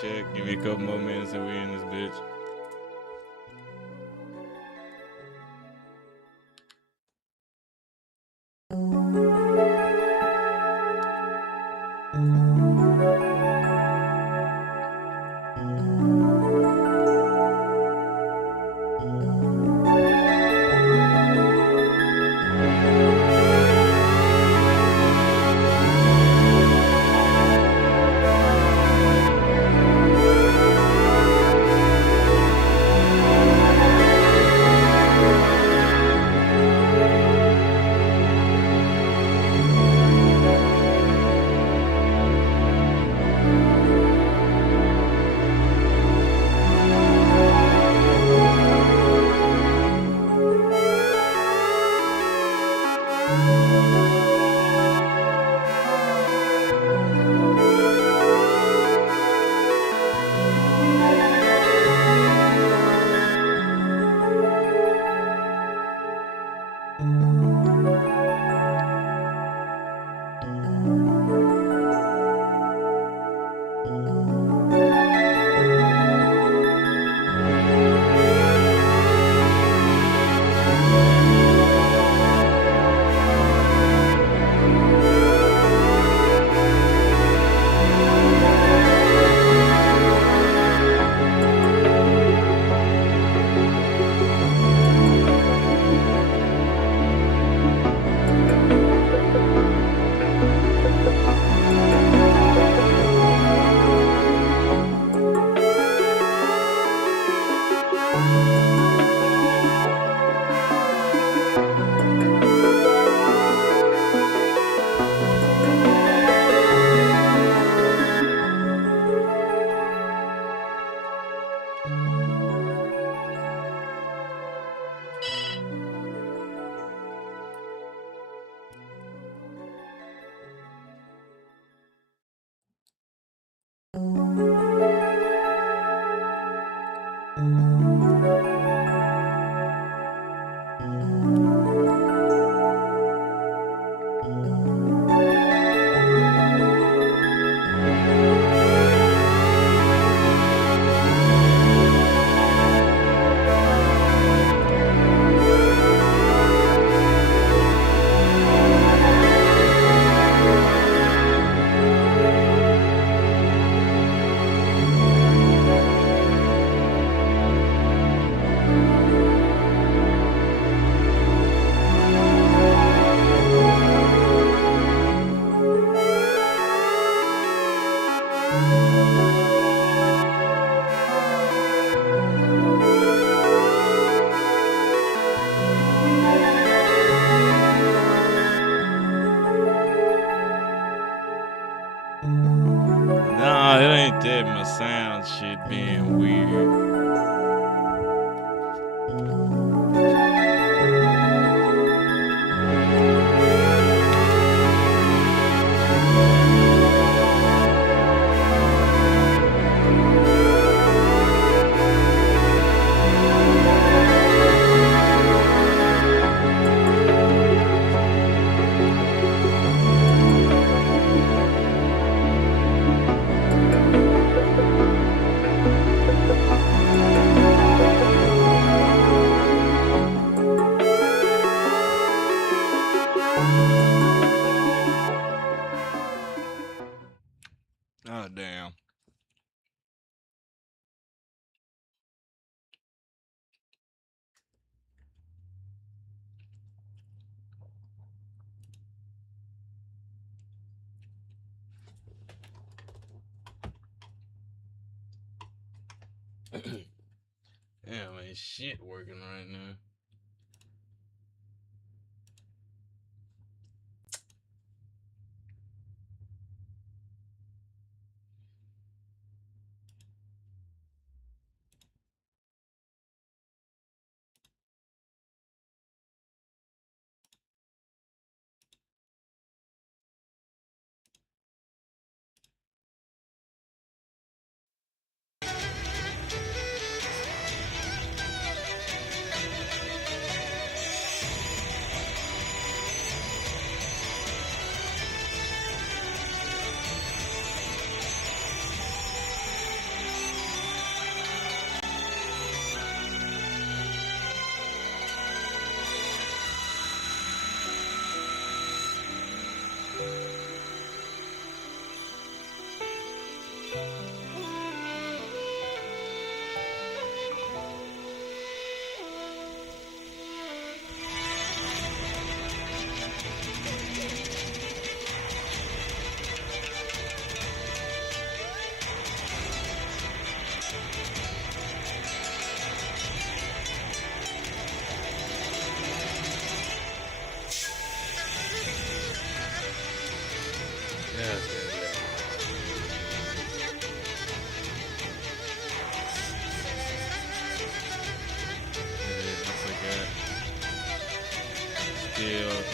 check. Give me a couple more minutes and we in this bitch. Nah, it ain't that. My sound shit being weird. Oh, damn. Damn, ain't shit working right now.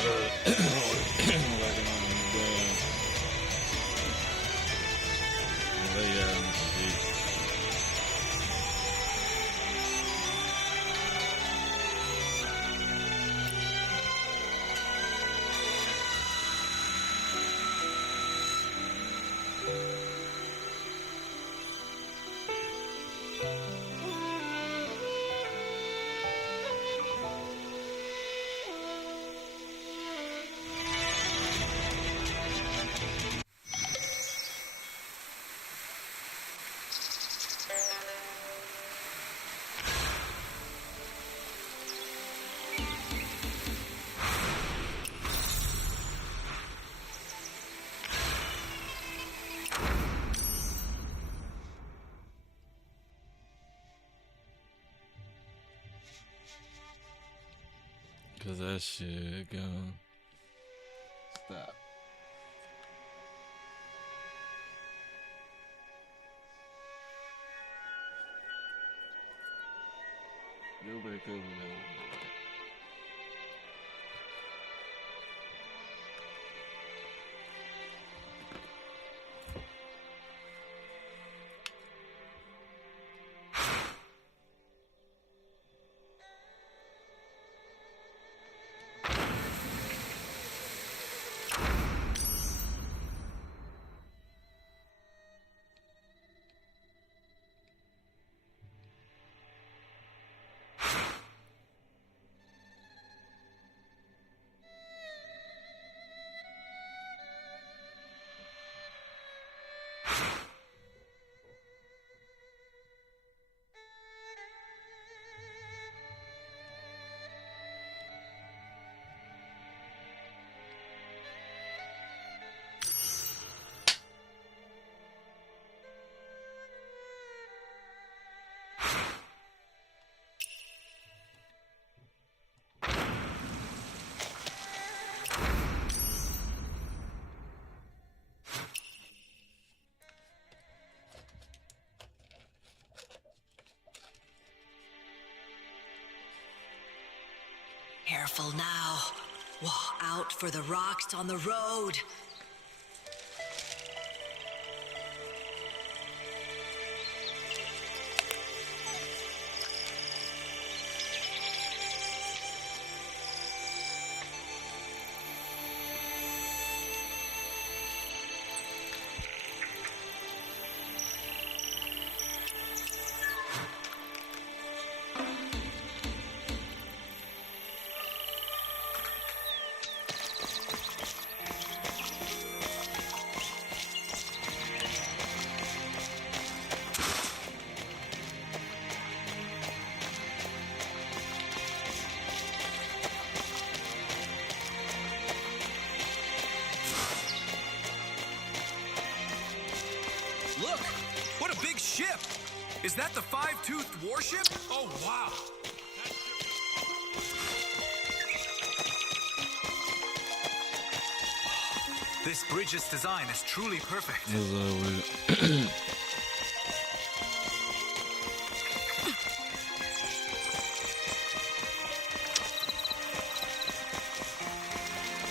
Working on the damn layout and shit. Cause that shit gone. Stop. Go back over there. Careful now. Out for the rocks on the road. Look! What a big ship! Is that the five-toothed warship? Oh, wow! This bridge's design is truly perfect.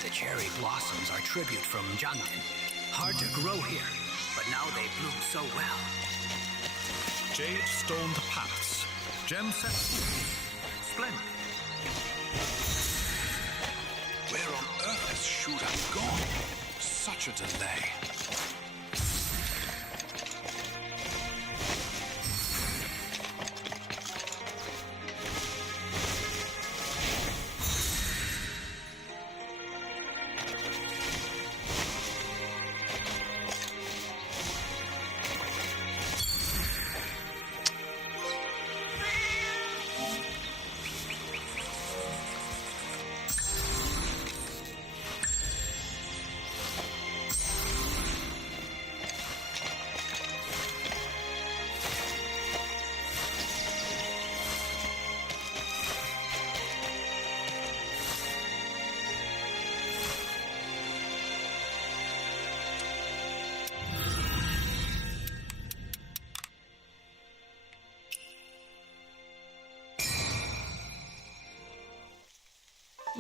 The cherry blossoms are tribute from Jiangnan. Hard to grow here, but now they bloom so well. Jade-stoned paths. Gem-set foods. Splendid. Where on earth has Shura gone? Such a delay.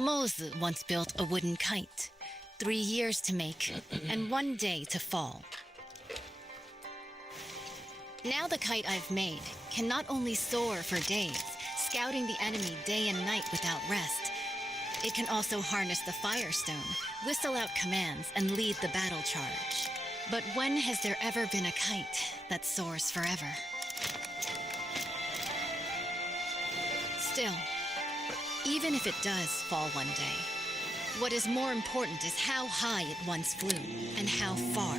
Mose once built a wooden kite, 3 years to make, and 1 day to fall. Now the kite I've made can not only soar for days, scouting the enemy day and night without rest, it can also harness the firestone, whistle out commands, and lead the battle charge. But when has there ever been a kite that soars forever? Still, even if it does fall one day, what is more important is how high it once flew and how far.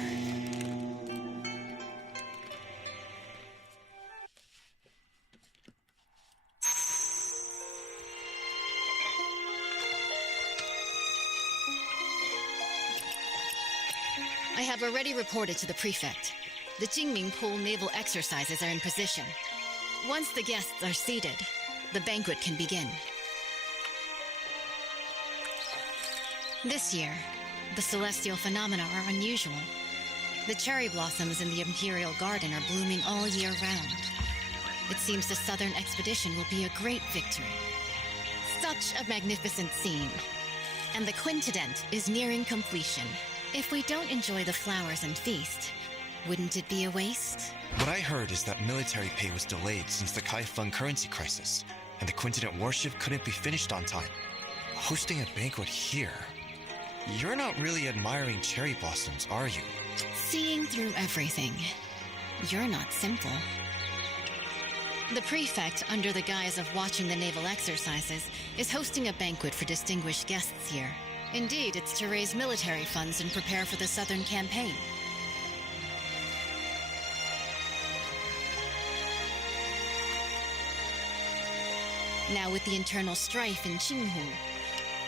I have already reported to the prefect. The Jingming Pool naval exercises are in position. Once the guests are seated, the banquet can begin. This year, the celestial phenomena are unusual. The cherry blossoms in the Imperial Garden are blooming all year round. It seems the Southern expedition will be a great victory. Such a magnificent scene. And the quintident is nearing completion. If we don't enjoy the flowers and feast, wouldn't it be a waste? What I heard is that military pay was delayed since the Kaifeng currency crisis, and the quintident warship couldn't be finished on time. Hosting a banquet here? You're not really admiring cherry blossoms, are you? Seeing through everything. You're not simple. The prefect, under the guise of watching the naval exercises, is hosting a banquet for distinguished guests here. Indeed, it's to raise military funds and prepare for the Southern campaign. Now with the internal strife in Qinghu,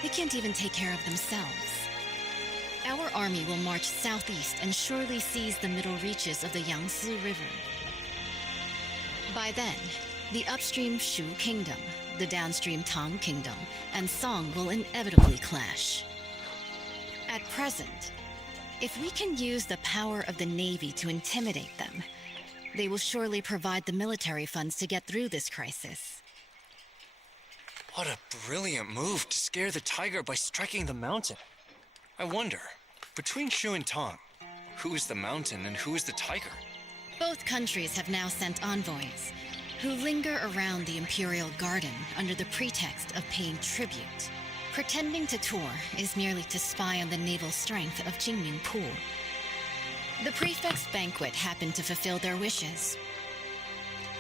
they can't even take care of themselves. Our army will march southeast and surely seize the middle reaches of the Yangtze River. By then, the upstream Shu Kingdom, the downstream Tang Kingdom, and Song will inevitably clash. At present, if we can use the power of the Navy to intimidate them, they will surely provide the military funds to get through this crisis. What a brilliant move to scare the tiger by striking the mountain. I wonder, between Shu and Tang, who is the mountain and who is the tiger? Both countries have now sent envoys, who linger around the Imperial Garden under the pretext of paying tribute. Pretending to tour is merely to spy on the naval strength of Jingming Pool. The prefect's banquet happened to fulfill their wishes.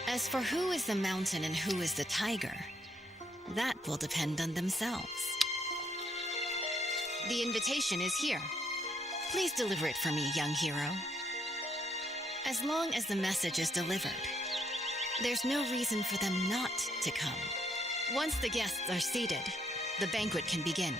As for who is the mountain and who is the tiger, that will depend on themselves. The invitation is here. Please deliver it for me, young hero. As long as the message is delivered, there's no reason for them not to come. Once the guests are seated, the banquet can begin.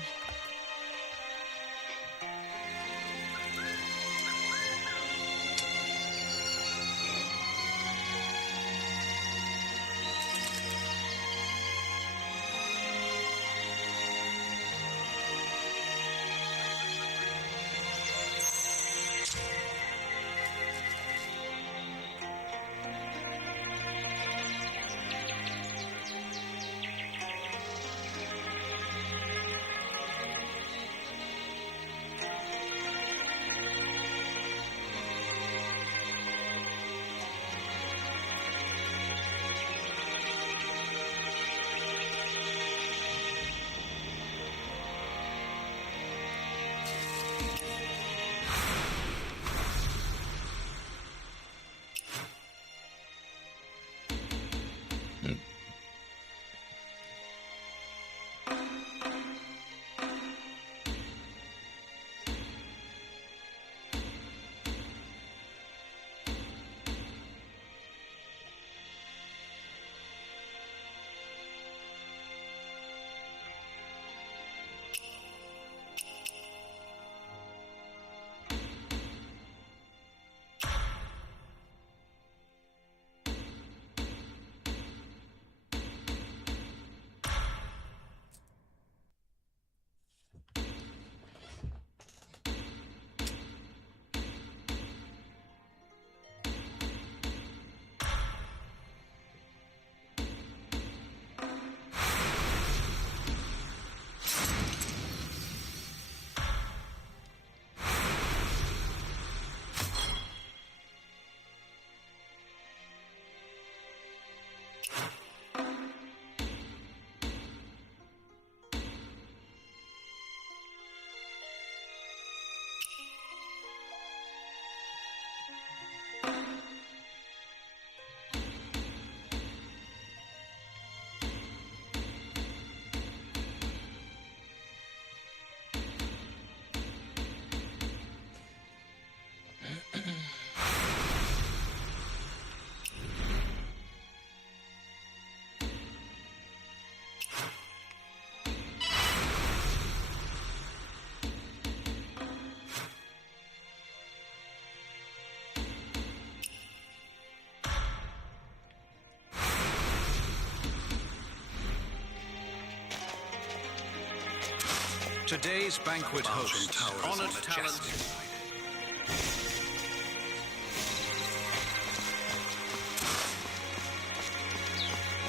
Today's banquet host, honored talent.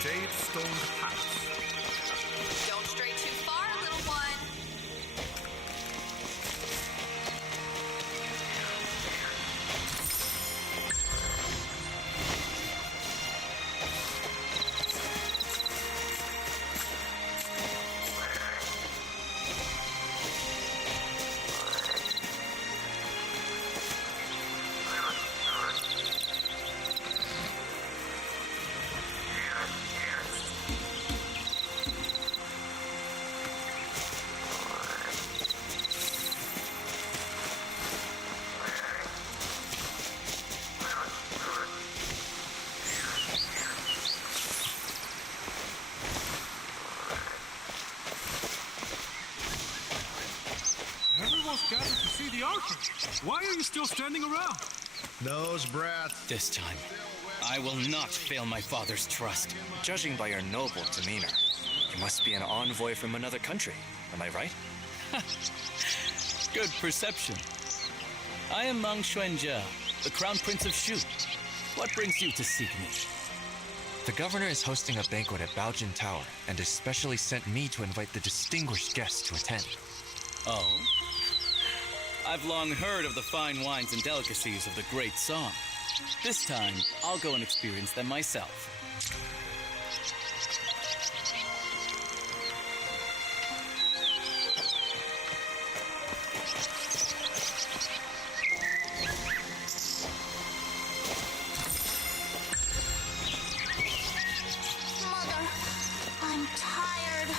Jade Stone Hats. Don't stray too far, little one. Everyone's gathered to see the archer. Why are you still standing around? Those brats. This time, I will not fail my father's trust. Judging by your noble demeanor, you must be an envoy from another country. Am I right? Good perception. I am Mang Xuanjia, the Crown Prince of Shu. What brings you to seek me? The governor is hosting a banquet at Baojin Tower and especially sent me to invite the distinguished guests to attend. Oh? I've long heard of the fine wines and delicacies of the great song. This time, I'll go and experience them myself. Mother, I'm tired.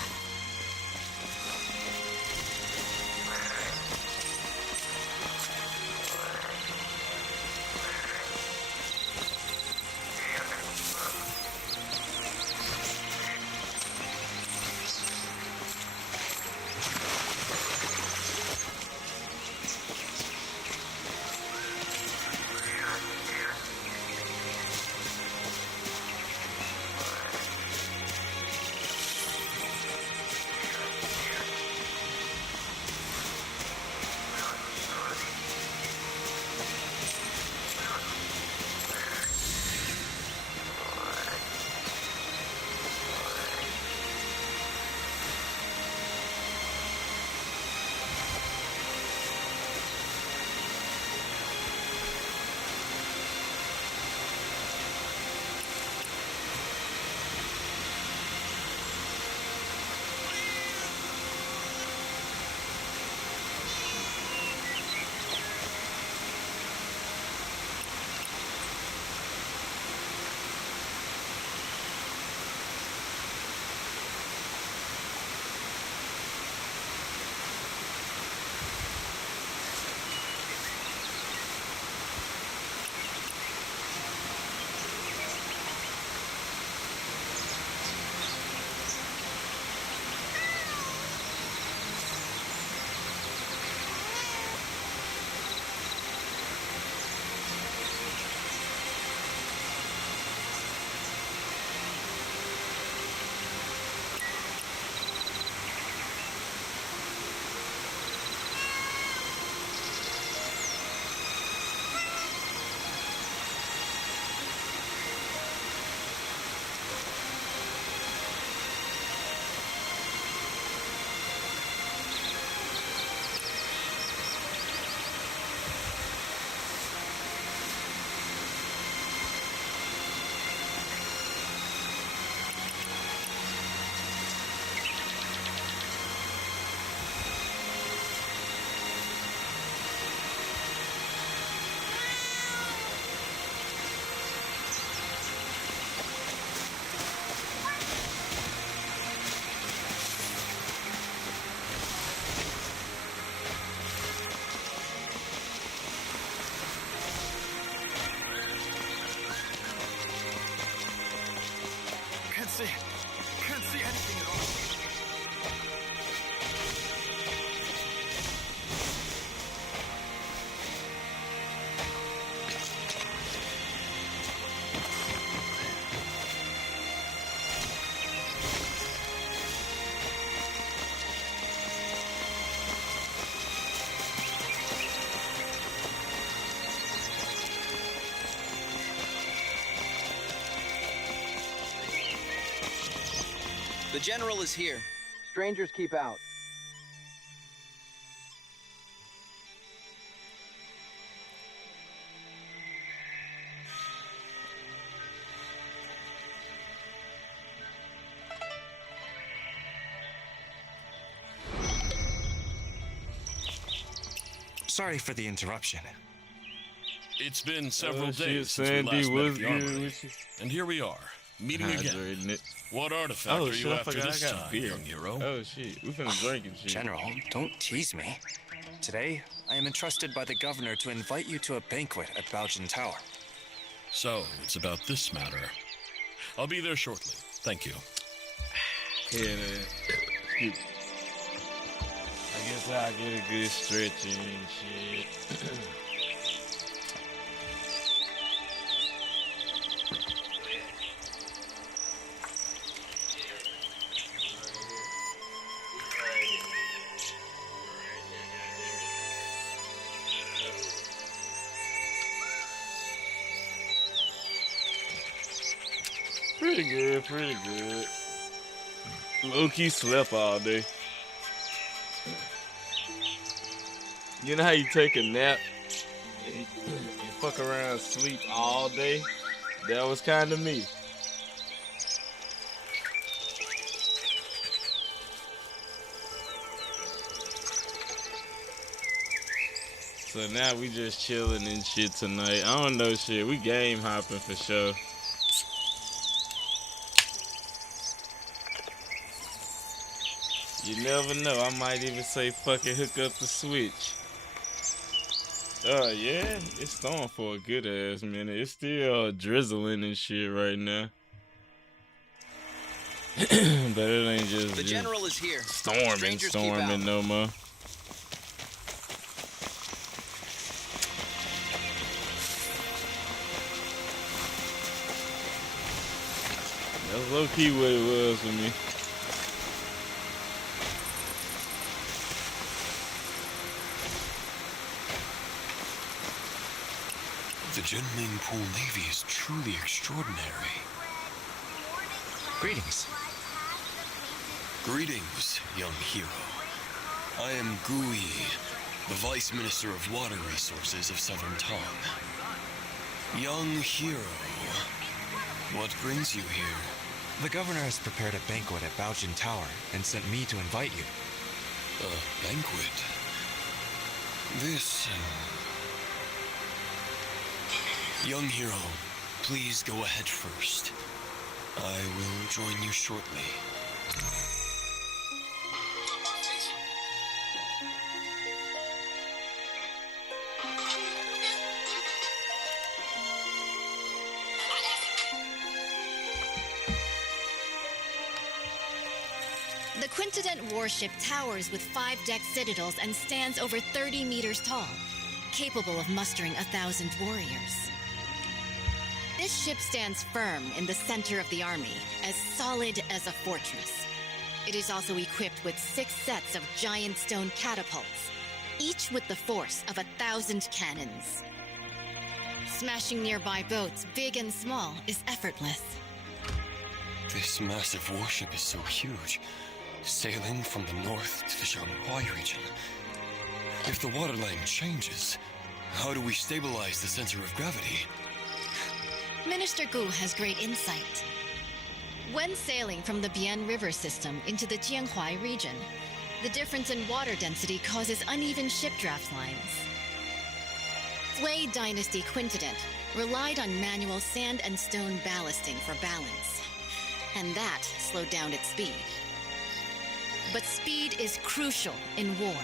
The general is here. Strangers keep out. Sorry for the interruption. It's been several shit, days since we Sandy, last met at what's the good armory. with you? And here we are, meeting again. Hydrating it. What artifact are shit, you I after forgot this I got time, beer. young hero? Oh shit, we finna drink and shit. General, don't tease me. Today, I am entrusted by the governor to invite you to a banquet at Baojin Tower. So, it's about this matter. I'll be there shortly. Thank you. Yeah, man. Excuse me. I guess I'll get a good stretching and shit. Pretty good, pretty good. Low-key slept all day. You know how you take a nap and fuck around and sleep all day? That was kind of me. So now we just chilling and shit tonight. I don't know shit. We game hopping for sure. You never know. I might even say fucking hook up the switch. Yeah, it's storming for a good ass minute. It's still drizzling and shit right now. But it ain't just The general is here. storming no more. That's low key what it was for me. The Jinming Pool Navy is truly extraordinary. Greetings. Greetings, young hero. I am Gui, the Vice Minister of Water Resources of Southern Tong. Young hero, what brings you here? The governor has prepared a banquet at Baojin Tower and sent me to invite you. A banquet? This... Young hero, please go ahead first. I will join you shortly. The Quintident warship towers with 5-deck citadels and stands over 30 meters tall, capable of mustering 1,000 warriors. This ship stands firm in the center of the army, as solid as a fortress. It is also equipped with 6 sets of giant stone catapults, each with the force of 1,000 cannons. Smashing nearby boats, big and small, is effortless. This massive warship is so huge, sailing from the north to the Shanghai region. If the waterline changes, how do we stabilize the center of gravity? Minister Gu has great insight. When sailing from the Bian River system into the Jianghuai region, the difference in water density causes uneven ship draft lines. Wei Dynasty Quintident relied on manual sand and stone ballasting for balance, and that slowed down its speed. But speed is crucial in war.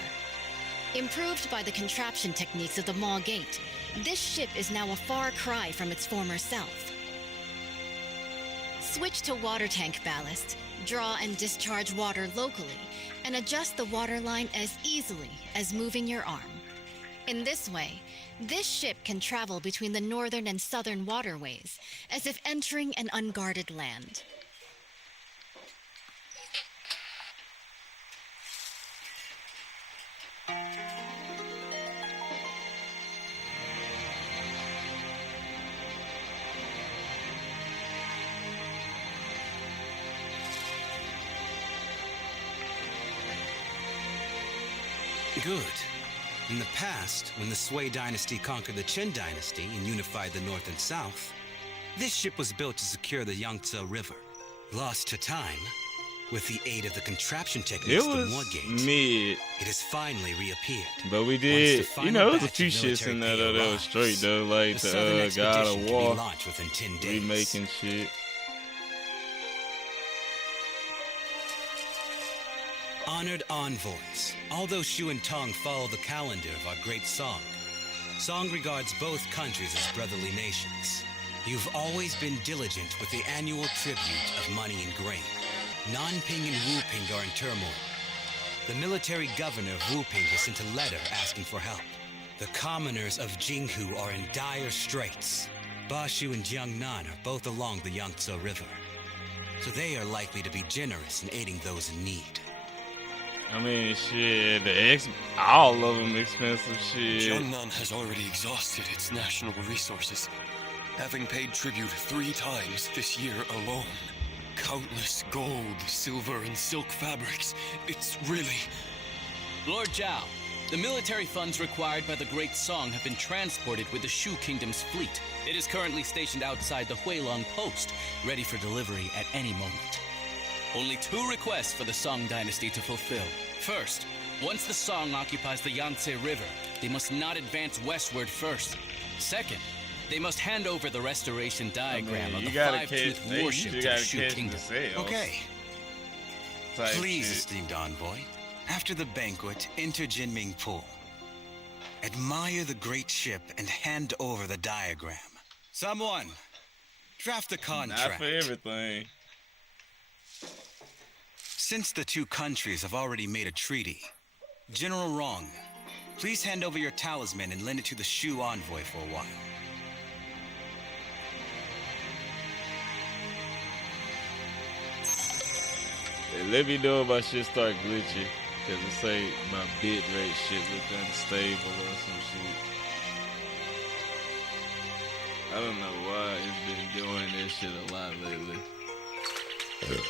Improved by the contraption techniques of the Maw Gate, this ship is now a far cry from its former self. Switch to water tank ballast, draw and discharge water locally, and adjust the water line as easily as moving your arm. In this way, this ship can travel between the northern and southern waterways, as if entering an unguarded land. Good. In the past, when the Sui dynasty conquered the Qin dynasty and unified the north and south, this ship was built to secure the Yangtze River. Lost to time, with the aid of the contraption techniques It the was Moorgate, mid, it has finally reappeared. but we Once did, the final you know, it was a batch few of shits in there military though that was arrives, straight though, like the Southern the God expedition of can be War launched within 10 days. remaking shit. Honored envoys, although Shu and Tong follow the calendar of our great song, Song regards both countries as brotherly nations. You've always been diligent with the annual tribute of money and grain. Nanping and Wuping are in turmoil. The military governor of Wuping has sent a letter asking for help. The commoners of Jinghu are in dire straits. Bashu and Jiangnan are both along the Yangtze River, so they are likely to be generous in aiding those in need. I mean, shit, all of them expensive shit. Jiangnan has already exhausted its national resources, having paid tribute 3 times this year alone. Countless gold, silver, and silk fabrics. It's really... Lord Zhao, the military funds required by the Great Song have been transported with the Shu Kingdom's fleet. It is currently stationed outside the Huilong Post, ready for delivery at any moment. Only 2 requests for the Song dynasty to fulfill. First, once the Song occupies the Yangtze River, they must not advance westward first. Second, they must hand over the restoration diagram of the 5-tooth warship to the Shu Kingdom. Okay. Type Please, shit. esteemed envoy, after the banquet, enter Jinming Pool. Admire the great ship and hand over the diagram. Someone, draft the contract. Not for everything. Since the 2 countries have already made a treaty, General Rong, please hand over your talisman and lend it to the Shu envoy for a while. Hey, let me know if my shit start glitchy, cause it say my bit rate shit look unstable or some shit. I don't know why it's been doing this shit a lot lately. Excuse me.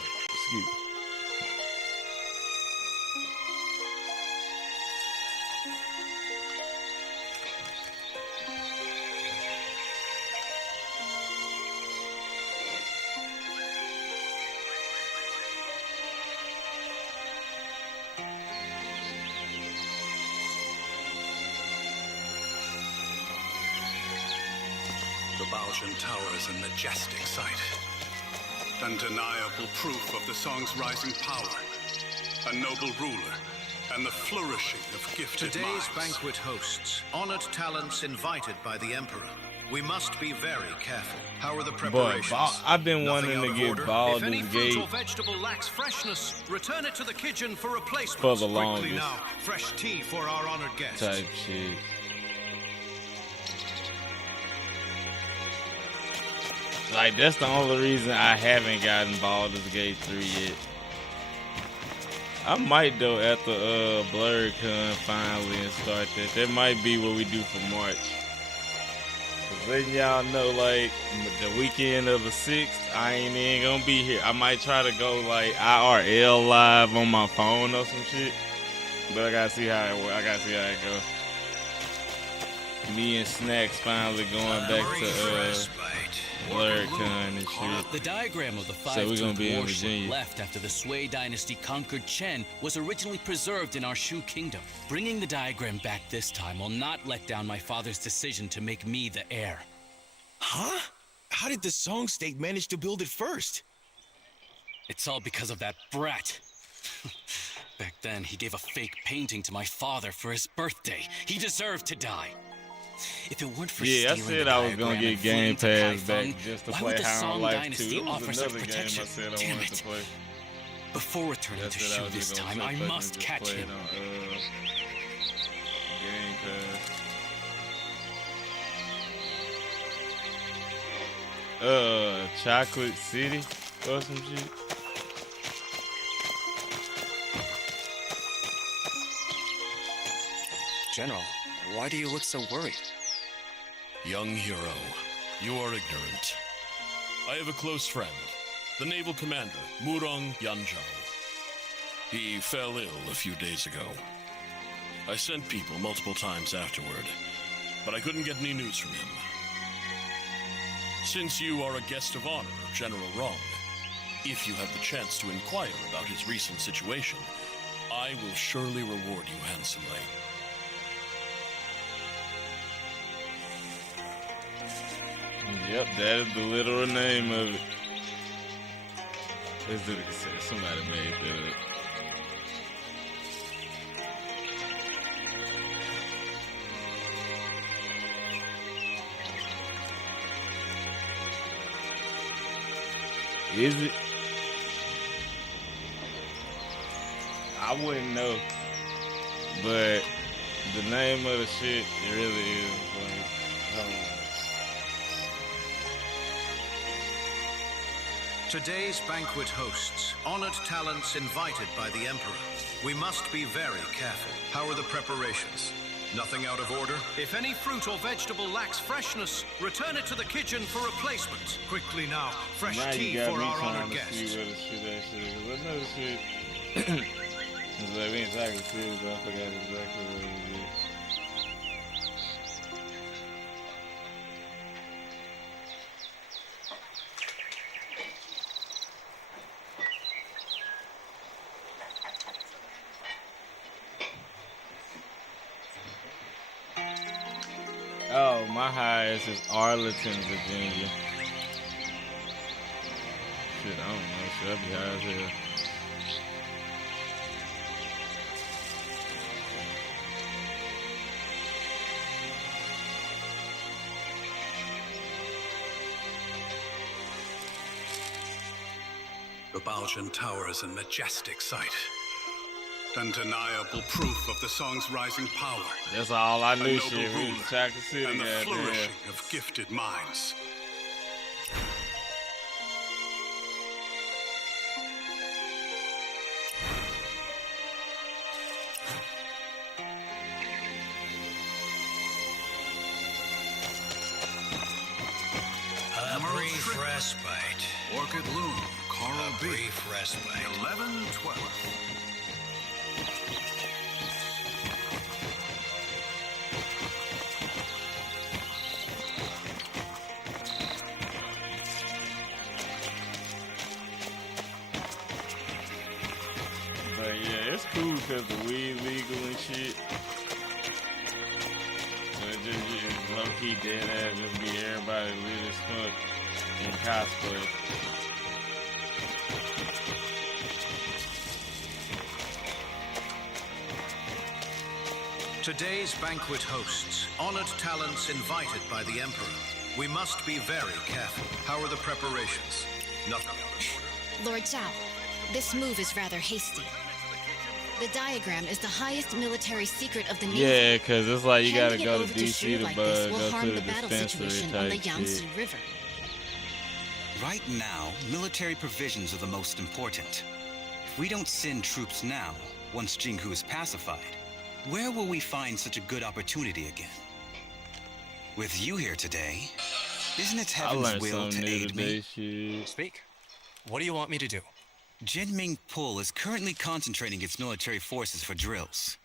The Baoshan Tower is a majestic sight. Undeniable proof of the song's rising power. A noble ruler and the flourishing of gifted Today's minds. banquet hosts honored talents invited by the Emperor. We must be very careful. How are the preparations? I've been Nothing wanting out to of get order? If Baldur's any fruit Gate or vegetable lacks freshness, return it to the kitchen for replacement. for the Quickly longest now, fresh tea for our honored guests. type shit. Like, that's the only reason I haven't gotten Baldur's Gate 3 yet. I might though after BlurredCon finally and start that. That might be what we do for March. Cause letting y'all know, like, the weekend of the 6th, I ain't even gonna be here. I might try to go like IRL live on my phone or some shit. But I gotta see how it works. I gotta see how it goes. Me and Snacks finally going back to BlurredCon and shit. The diagram of the So we're gonna 5-tooth be in warship Virginia. left after the Sui dynasty conquered Chen was originally preserved in our Shu Kingdom. Bringing the diagram back this time will not let down my father's decision to make me the heir. Huh? How did the Song State manage to build it first? It's all because of that brat. Back then, he gave a fake painting to my father for his birthday. He deserved to die. If it weren't for Yeah, I stealing said the I was gonna diagram get and Game fleeing to Pass back Kaifeng, just to why play would the How Song Life 2. Dynasty It was offer such another game I protection? said I Damn wanted it. to play. Before returning to That's what I Shu was this just time, gonna I flip must and just catch play it him. on, Game Pass. Chocolate City or some shit. General, why do you look so worried? Young hero, you are ignorant. I have a close friend, the naval commander, Murong Yanzhao. He fell ill a few days ago. I sent people multiple times afterward, but I couldn't get any news from him. Since you are a guest of honor of General Wrong, if you have the chance to inquire about his recent situation, I will surely reward you handsomely. Yep, that is the literal name of it. Let's do the cassette. Somebody made that up. Is it? I wouldn't know. But the name of the shit, it really is like, hold on. Today's banquet hosts honored talents invited by the Emperor. We must be very careful. How are the preparations? Nothing out of order? If any fruit or vegetable lacks freshness, return it to the kitchen for replacement. Quickly now, fresh Now tea you got for me our trying honored to guest. see where the shit actually is. I know the shit. It's like we ain't talking serious, but I forgot exactly what it is. Oh, my highest is Arlington, Virginia. Shit, I don't know. Should I be high as hell? The Baljan Tower is a majestic sight. Undeniable proof of the song's rising power. That's all I A knew. noble Shit, we ruler was Chocolate City, and the goddamn. flourishing of gifted minds. A brief respite. Orchid Loom, Coral A brief respite. 11-12. But yeah, it's cool because the weed legal and shit. So it just low key dead ass just be everybody lit as fuck in cosplay. Today's banquet hosts honored talents invited by the Emperor. We must be very careful. How are the preparations? Nothing out of order? Lord Zhao, this move is rather hasty. The diagram is the highest military secret of the Navy. Yeah, because it's like you gotta Handing it go to over to DC Shu to like bug, this will go harm to the the battle dispensary situation on the type Yangtze shit. River. Right now, military provisions are the most important. If we don't send troops now, once Jinghu is pacified, where will we find such a good opportunity again? With you here today, isn't it I heaven's learned will something to new aid today, me? shit. Speak. What do you want me to do? Jinming Pul is currently concentrating its military forces for drills,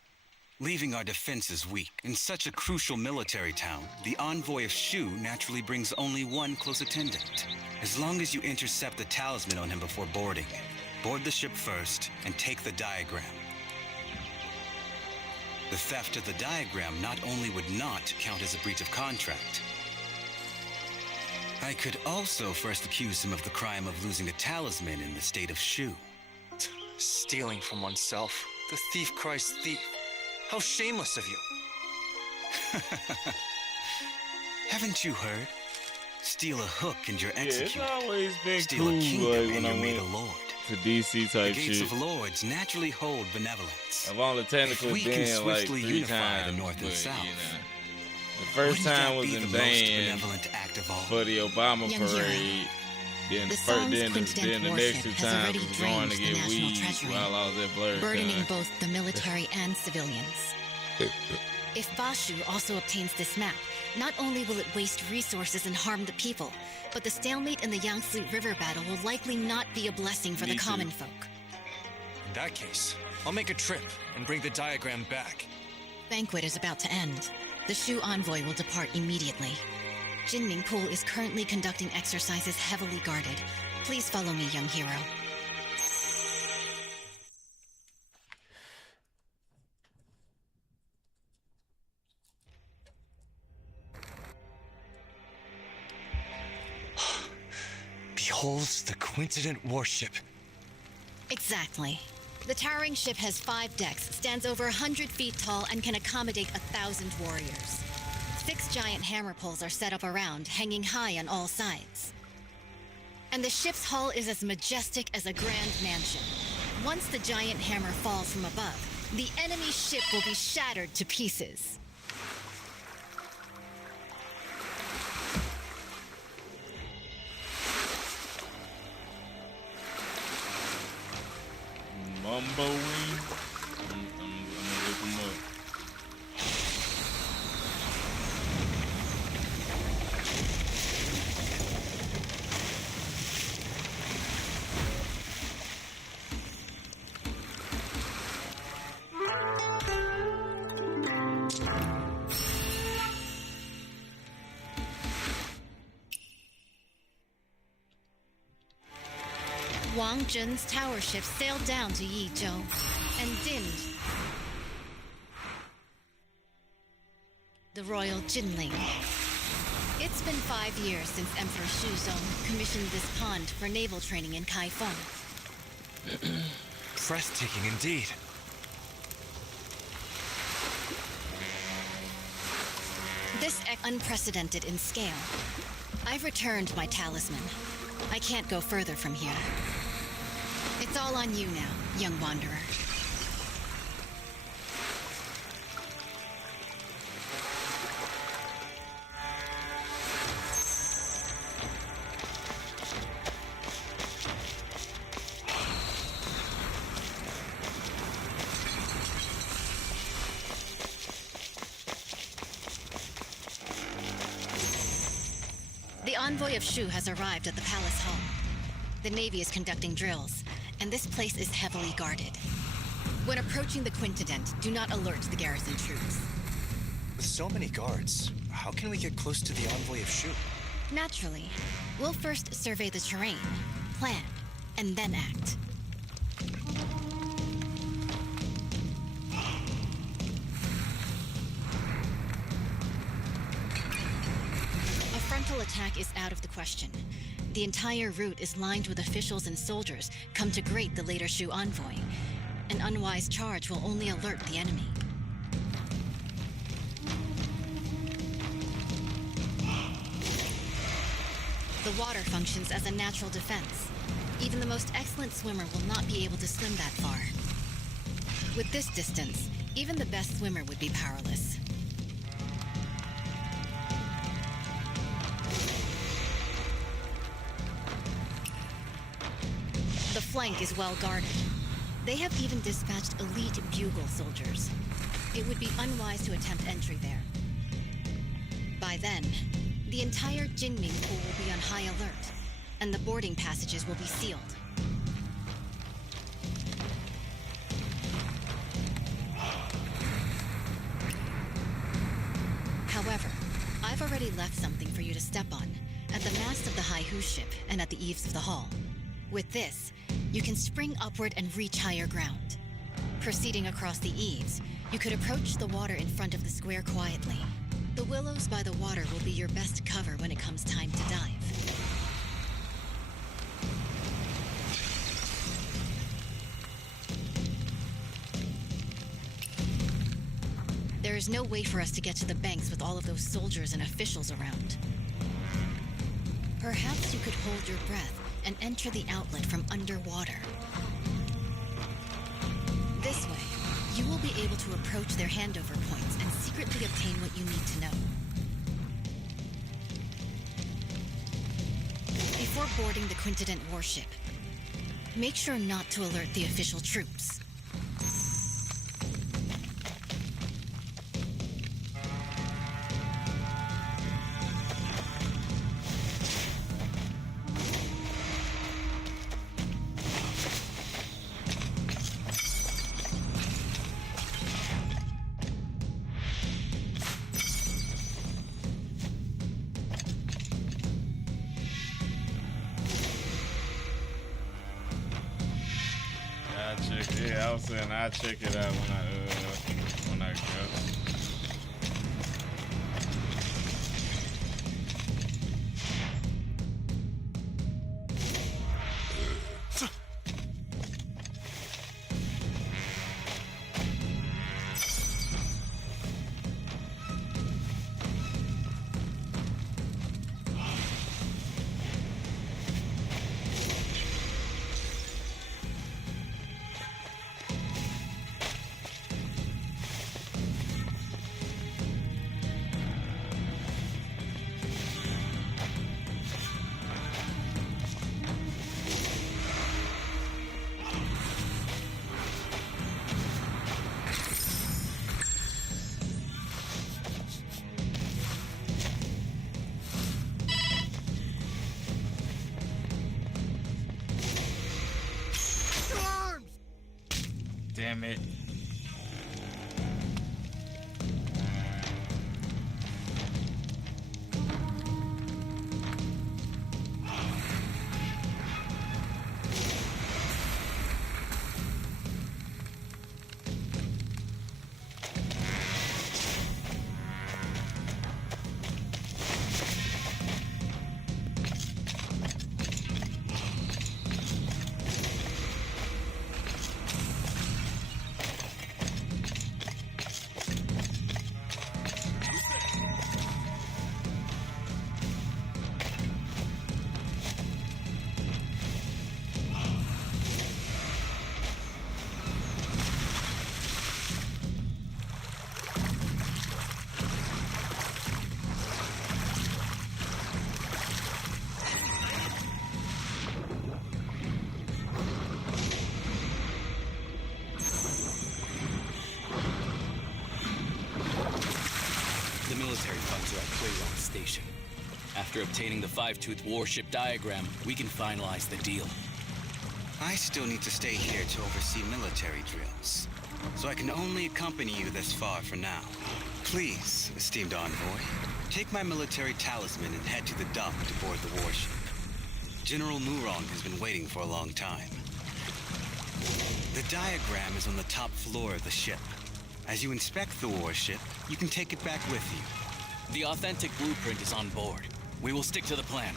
leaving our defenses weak. In such a crucial military town, the envoy of Shu naturally brings only one close attendant. As long as you intercept the talisman on him before boarding, board the ship first and take the diagram. The theft of the diagram not only would not count as a breach of contract, I could also first accuse him of the crime of losing a talisman in the state of Shu. Stealing from oneself. The thief cries thief. How shameless of you. Haven't you heard? Steal a hook and you're Yeah, it's executed. always been Steal cool a kingdom like, and when you're I made went a lord. to DC The type gates shit. of lords naturally hold benevolence. I've only technically If we can been like swiftly 3 unify times, the North and but, South, you know, the first wouldn't that time was be in the most Van benevolent act of all? for the Obama Young hero, parade. Then the the first, song's then quintet the next 2 worship has times already was going to drained the get national weed treasury, while I was at Blur. burdening both the military and civilians. If Bashu also obtains this map, not only will it waste resources and harm the people, but the stalemate in the Yangtze River battle will likely not be a blessing for Me the too. common folk. In that case, I'll make a trip and bring the diagram back. Banquet is about to end. The Shu envoy will depart immediately. Jinming Pool is currently conducting exercises heavily guarded. Please follow me, young hero. Behold the Quincident warship. Exactly. The towering ship has 5 decks, stands over 100 feet tall, and can accommodate 1,000 warriors. 6 giant hammer poles are set up around, hanging high on all sides. And the ship's hull is as majestic as a grand mansion. Once the giant hammer falls from above, the enemy ship will be shattered to pieces. Mumbo Wing. I'm gonna look him up. Wang Jun's tower ship sailed down to Yizhou and dimmed the royal Jinling. It's been 5 years since Emperor Shuzong commissioned this pond for naval training in Kaifeng. Breathtaking indeed. This unprecedented in scale. I've returned my talisman. I can't go further from here. It's all on you now, young wanderer. The envoy of Shu has arrived at the palace hall. The Navy is conducting drills, and this place is heavily guarded. When approaching the Quincident, do not alert the garrison troops. With so many guards, how can we get close to the envoy of Shu? Naturally. We'll first survey the terrain, plan, and then act. A frontal attack is out of the question. The entire route is lined with officials and soldiers come to greet the later Shu envoy. An unwise charge will only alert the enemy. The water functions as a natural defense. Even the most excellent swimmer will not be able to swim that far. With this distance, even the best swimmer would be powerless. The flank is well guarded. They have even dispatched elite bugle soldiers. It would be unwise to attempt entry there. By then, the entire Jinming Pool will be on high alert, and the boarding passages will be sealed. However, I've already left something for you to step on, at the mast of the Haihu ship and at the eaves of the hall. With this, you can spring upward and reach higher ground. Proceeding across the eaves, you could approach the water in front of the square quietly. The willows by the water will be your best cover when it comes time to dive. There is no way for us to get to the banks with all of those soldiers and officials around. Perhaps you could hold your breath and enter the outlet from underwater. This way, you will be able to approach their handover points and secretly obtain what you need to know. Before boarding the Quincident warship, make sure not to alert the official troops. Yeah, I was saying I'll check it out when I go. Damn it. Station. After obtaining the five-tooth warship diagram, we can finalize the deal. I still need to stay here to oversee military drills, so I can only accompany you this far for now. Please, esteemed envoy, take my military talisman and head to the dock to board the warship. General Murong has been waiting for a long time. The diagram is on the top floor of the ship. As you inspect the warship, you can take it back with you. The authentic blueprint is on board. We will stick to the plan.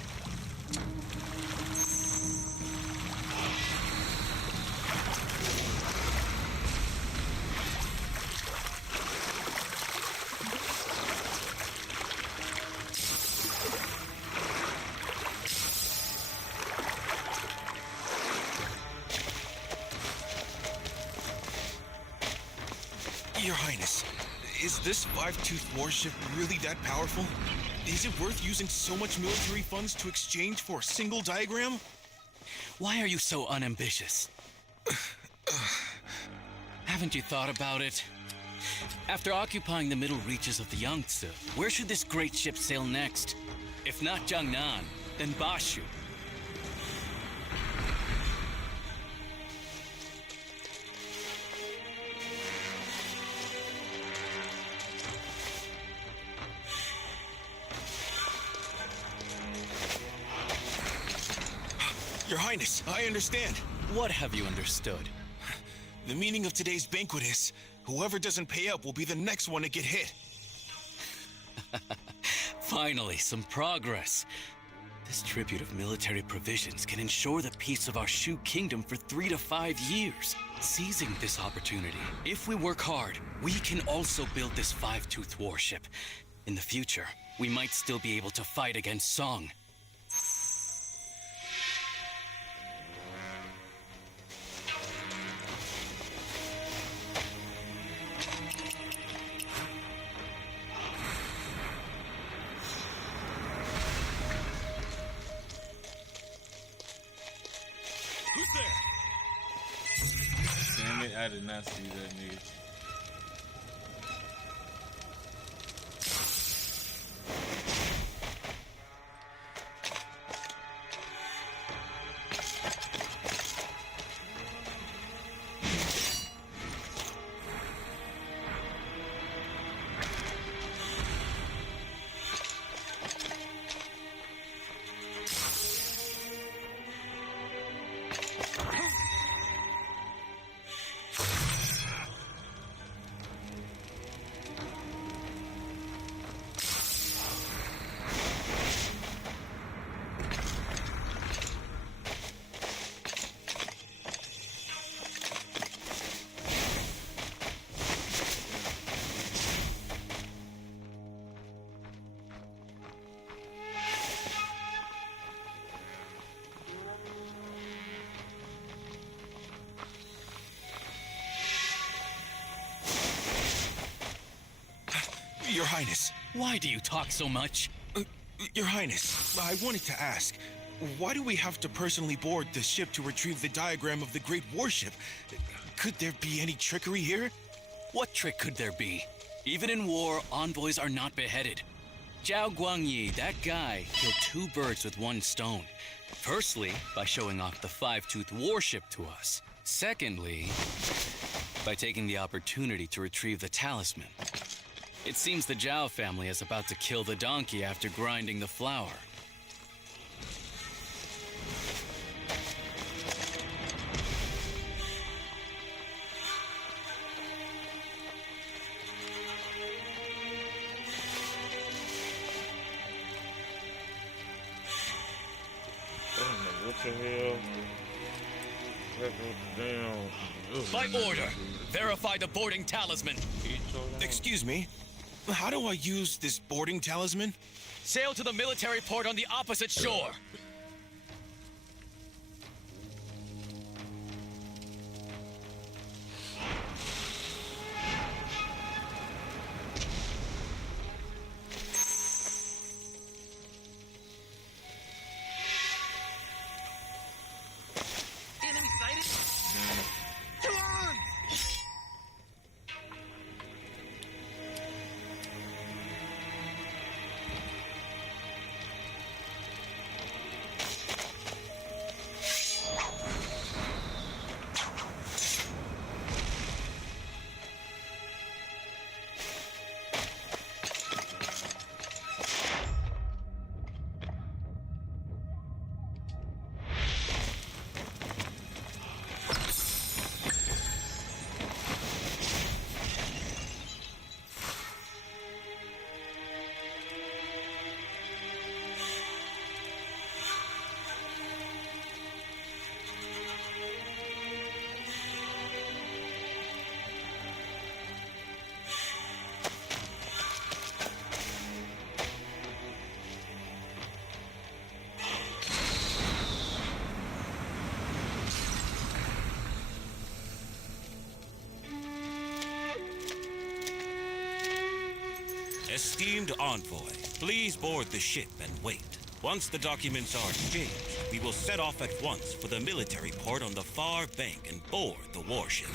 Your Highness, is this five-tooth warship really that powerful? Is it worth using so much military funds to exchange for a single diagram? Why are you so unambitious? Haven't you thought about it? After occupying the middle reaches of the Yangtze, where should this great ship sail next? If not Jiangnan, then Bashu. Your Highness, I understand. What have you understood? The meaning of today's banquet is, whoever doesn't pay up will be the next one to get hit. Finally, some progress. This tribute of military provisions can ensure the peace of our Shu Kingdom for 3 to 5 years. Seizing this opportunity, if we work hard, we can also build this five-tooth warship. In the future, we might still be able to fight against Song. Damn it, I did not see that nigga. Highness. Why do you talk so much? Your Highness, I wanted to ask, why do we have to personally board the ship to retrieve the diagram of the Great Warship? Could there be any trickery here? What trick could there be? Even in war, envoys are not beheaded. Zhao Guangyi, that guy, killed 2 birds with 1 stone. Firstly, by showing off the 5-toothed warship to us. Secondly, by taking the opportunity to retrieve the talisman. It seems the Zhao family is about to kill the donkey after grinding the flour. What the hell? By order, verify the boarding talisman. Excuse me, how do I use this boarding talisman? Sail to the military port on the opposite shore. Enemy sighted? Come on! Esteemed envoy, please board the ship and wait. Once the documents are exchanged, we will set off at once for the military port on the far bank and board the warship.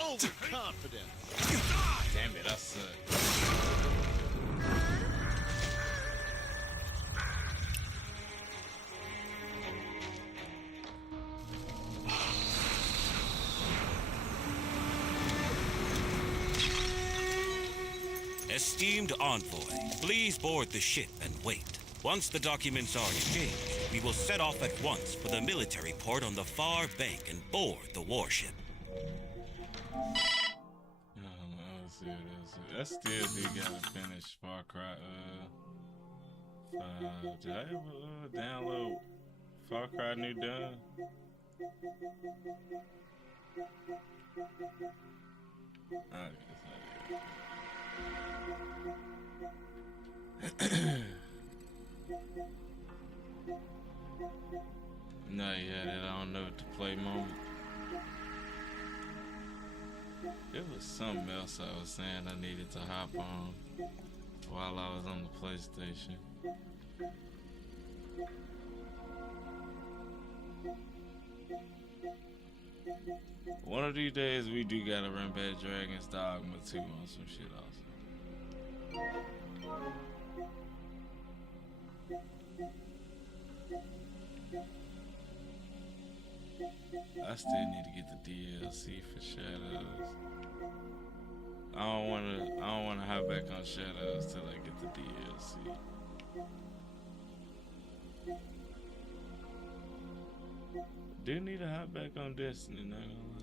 Overconfident. Damn it, I suck. Esteemed envoy, please board the ship and wait. Once the documents are exchanged, we will set off at once for the military port on the far bank and board the warship. Let's see what else. I still do gotta finish Far Cry 5. Did I ever download Far Cry New Dawn? Not yet. I don't know what to play moment. There was something else I was saying I needed to hop on while I was on the PlayStation. One of these days we do gotta run back Dragon's Dogma 2 on some shit also. I still need to get the DLC for Shadows. I don't wanna hop back on Shadows till I get the DLC. Do need to hop back on Destiny, not gonna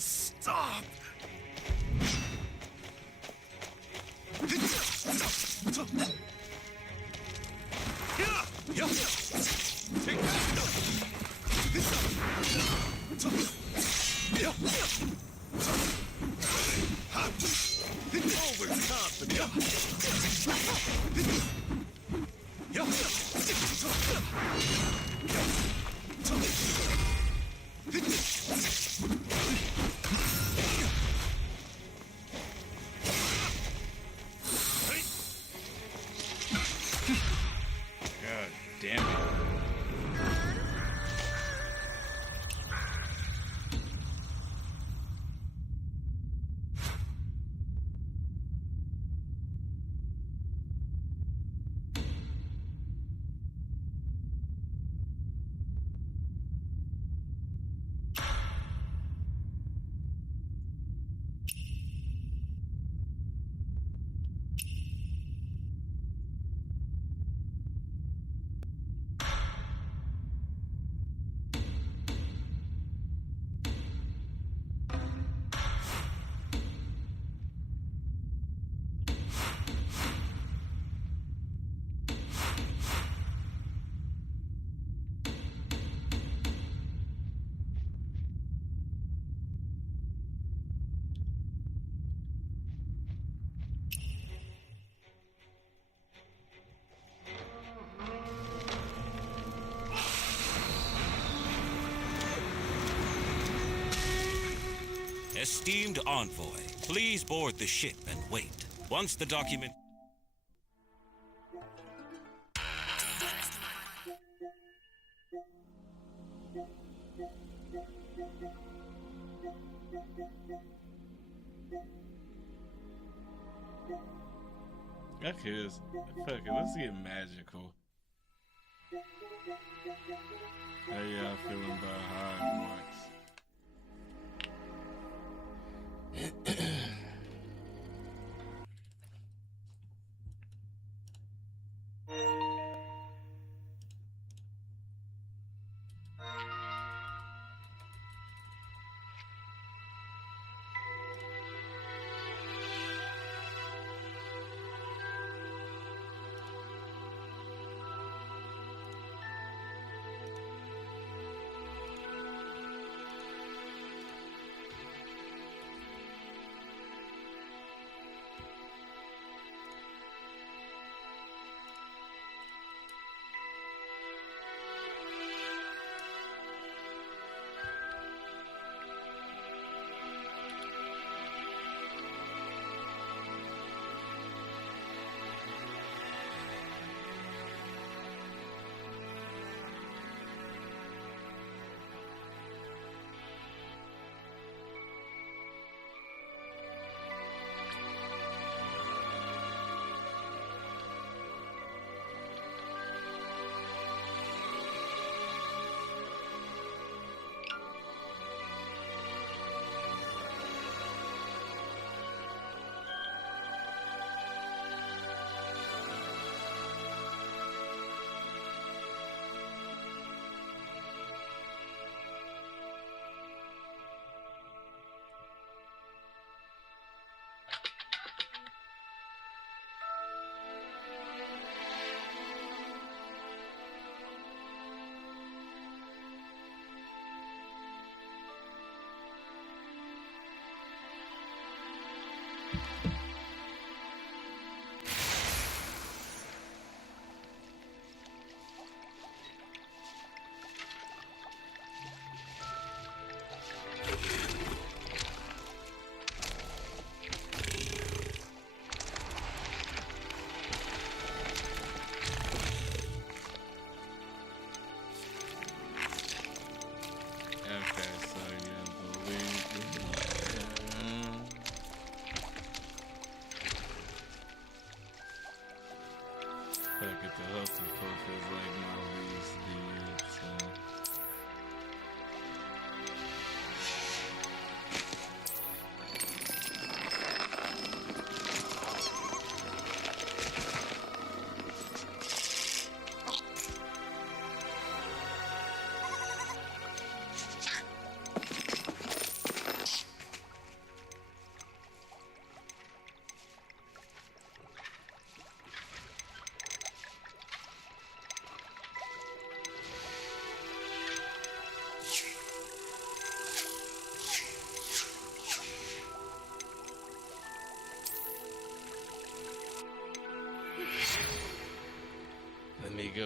Stop! God damn it. Esteemed envoy, please board the ship and wait. Once the document... Okay, fuck it, let's get magical. How y'all feeling about hard marks?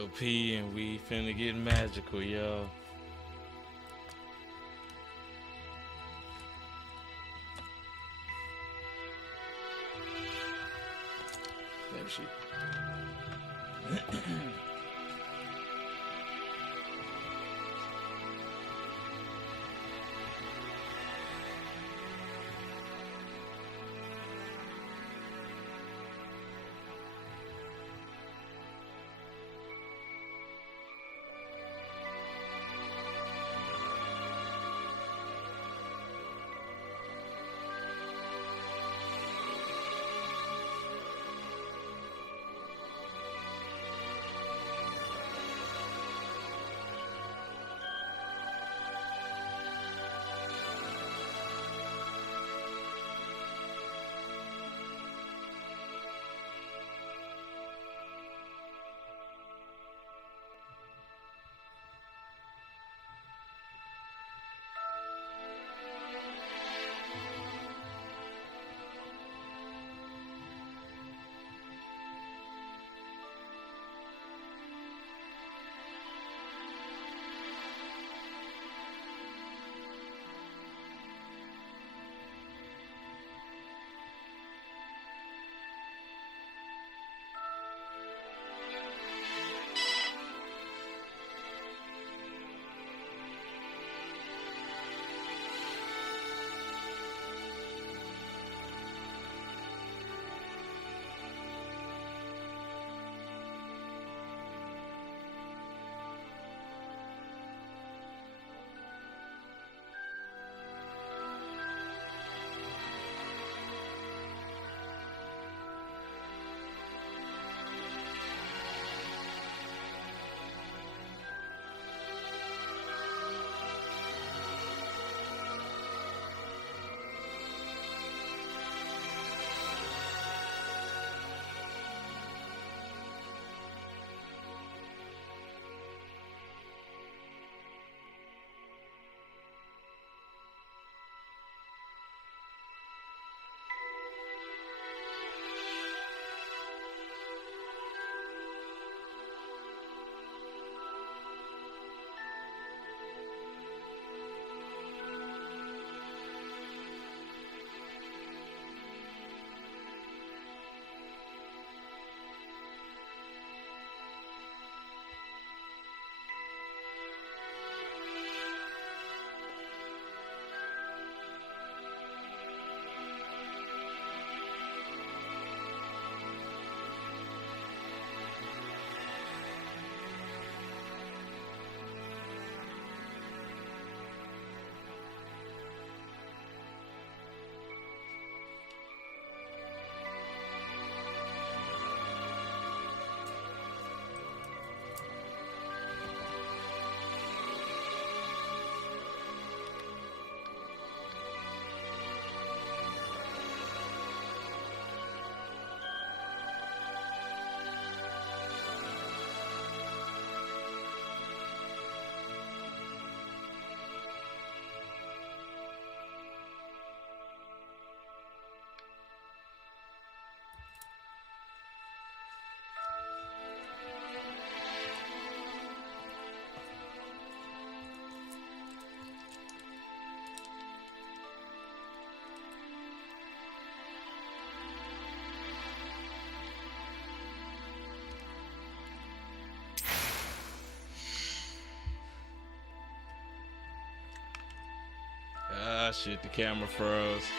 LP and we finna get magical, y'all. There she. Ah, shit, the camera froze.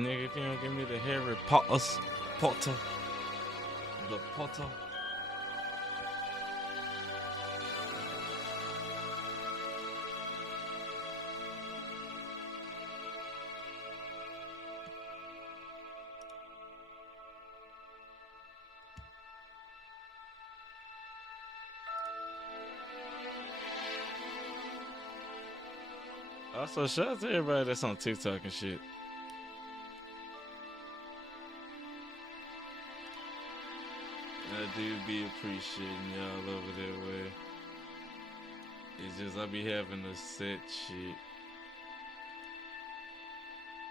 Nigga, if you don't give me the Harry Potter. The Potter. Also, shout out to everybody that's on TikTok and shit. I do be appreciating y'all over that way. It's just I be having to set shit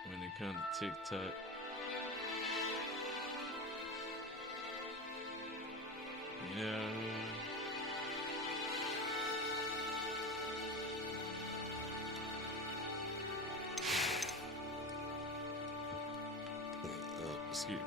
when it comes to TikTok. Yeah. Excuse me.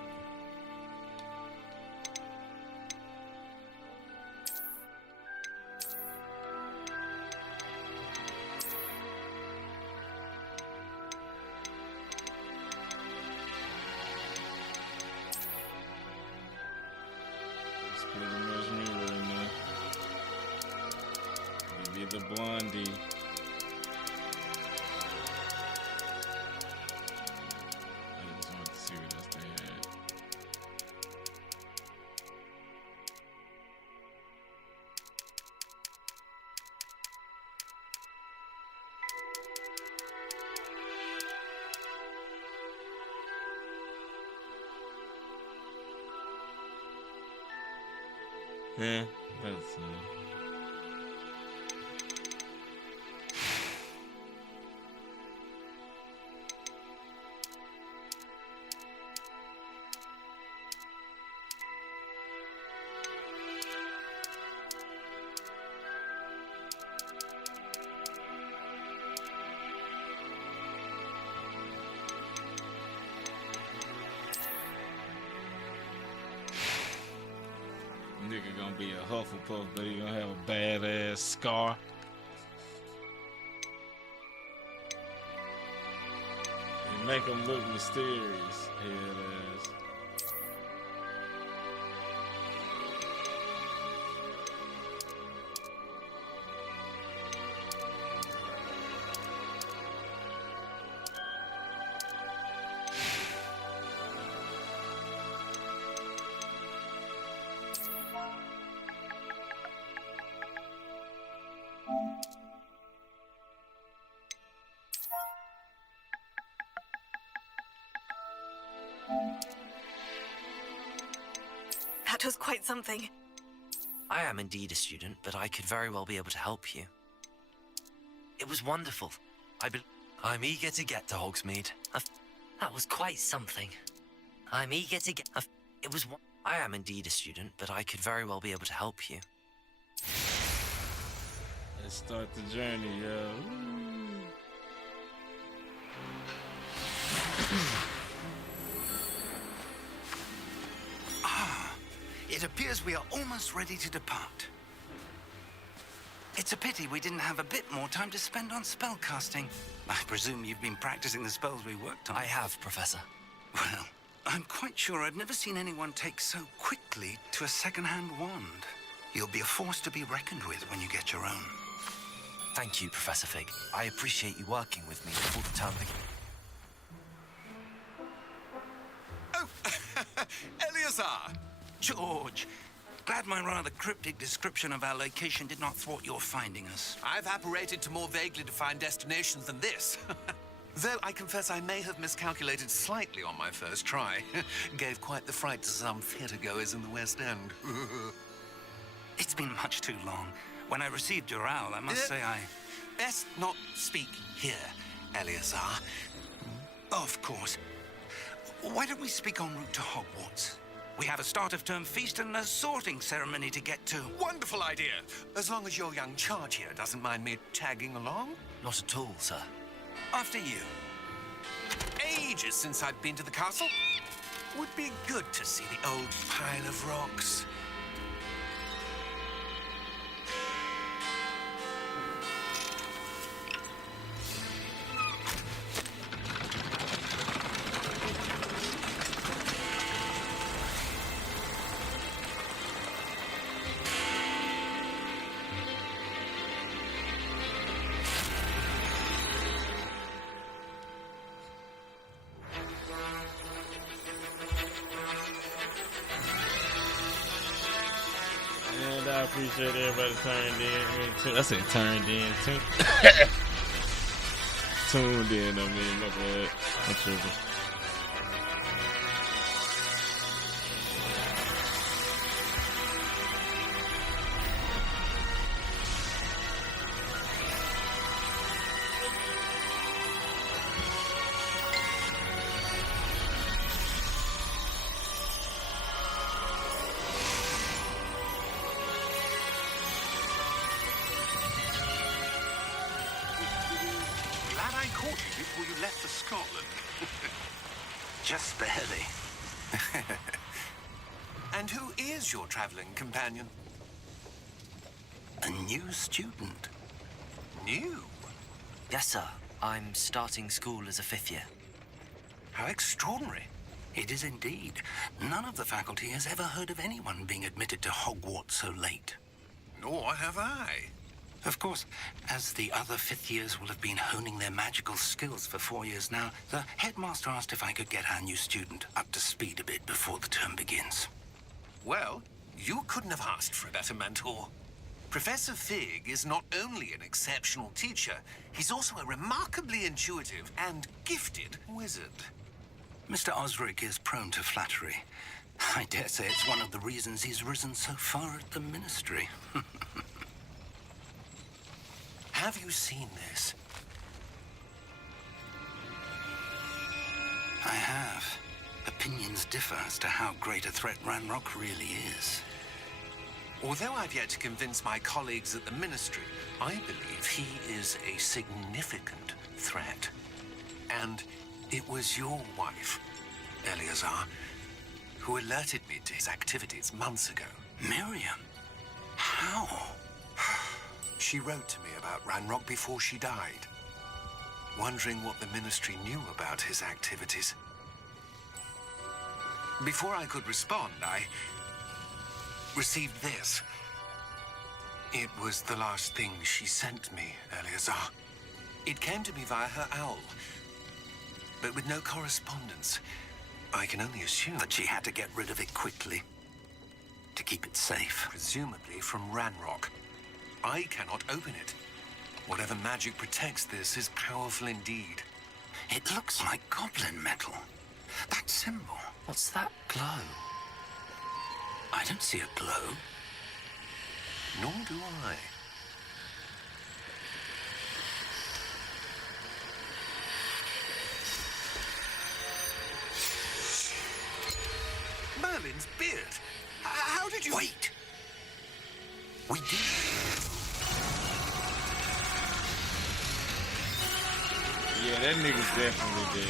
It's pretty much me right now. Maybe the blondie. Yeah, that's nigga gonna be a Hufflepuff, but he gonna have a badass scar. And make him look mysterious, head ass. That was quite something. I am indeed a student, but I could very well be able to help you. It was wonderful. I'm eager to get to Hogsmeade. That was quite something. I'm eager to get... It was... I am indeed a student, but I could very well be able to help you. Let's start the journey, yo. It appears we are almost ready to depart. It's a pity we didn't have a bit more time to spend on spellcasting. I presume you've been practicing the spells we worked on. I have, Professor. Well, I'm quite sure I've never seen anyone take so quickly to a second-hand wand. You'll be a force to be reckoned with when you get your own. Thank you, Professor Fig. I appreciate you working with me before the term begins. Oh, Eleazar! George, glad my rather cryptic description of our location did not thwart your finding us. I've apparated to more vaguely defined destinations than this. Though I confess I may have miscalculated slightly on my first try. Gave quite the fright to some theatergoers in the West End. It's been much too long. When I received your owl, I must say I... Best not speak here, Eleazar. Of course. Why don't we speak en route to Hogwarts? We have a start-of-term feast and a sorting ceremony to get to. Wonderful idea. As long as your young charge here doesn't mind me tagging along. Not at all, sir. After you. Ages since I've been to the castle. Would be good to see the old pile of rocks. I appreciate everybody turned in. I said turned in. Tuned in, I mean, my bad. I'm tripping. Glad I caught you before you left for Scotland. Just barely. And who is your traveling companion? A new student. New? Yes, sir. I'm starting school as a 5th year. How extraordinary. It is indeed. None of the faculty has ever heard of anyone being admitted to Hogwarts so late. Nor have I. Of course, as the other 5th years will have been honing their magical skills for 4 years now, the headmaster asked if I could get our new student up to speed a bit before the term begins. Well, you couldn't have asked for a better mentor. Professor Fig is not only an exceptional teacher, he's also a remarkably intuitive and gifted wizard. Mr. Osric is prone to flattery. I dare say it's one of the reasons he's risen so far at the ministry. Have you seen this? I have. Opinions differ as to how great a threat Ranrock really is. Although I've yet to convince my colleagues at the Ministry, I believe he is a significant threat. And it was your wife, Eleazar, who alerted me to his activities months ago. Miriam? How? She wrote to me about Ranrock before she died, wondering what the Ministry knew about his activities. Before I could respond, I received this. It was the last thing she sent me, Eleazar. It came to me via her owl, but with no correspondence. I can only assume that she had to get rid of it quickly to keep it safe. Presumably from Ranrock. I cannot open it. Whatever magic protects this is powerful indeed. It looks like goblin metal. That symbol. What's that glow? I don't see a glow. Nor do I. Merlin's beard. How did you... Wait! We did. Yeah, that nigga's definitely dead.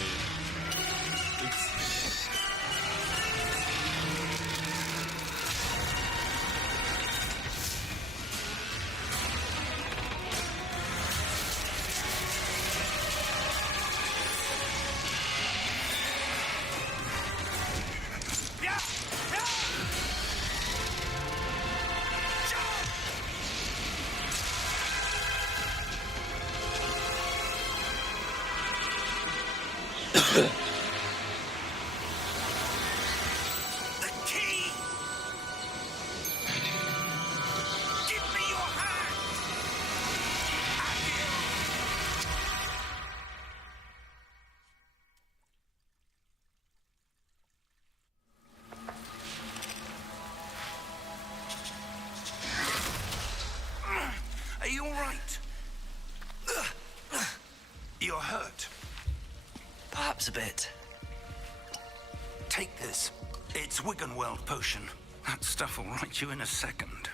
Are you all right? You're hurt. Perhaps a bit. Take this. It's Wiggenweld potion. That stuff will right you in a second.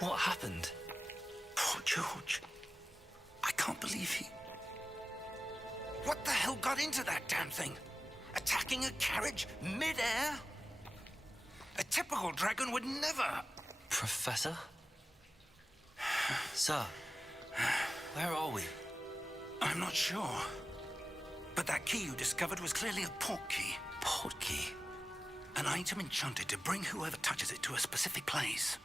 What happened? Poor George. I can't believe he... What the hell got into that damn thing? Attacking a carriage mid-air? A typical dragon would never... Professor? Sir, where are we? I'm not sure. But that key you discovered was clearly a port key. Port key? An item enchanted to bring whoever touches it to a specific place.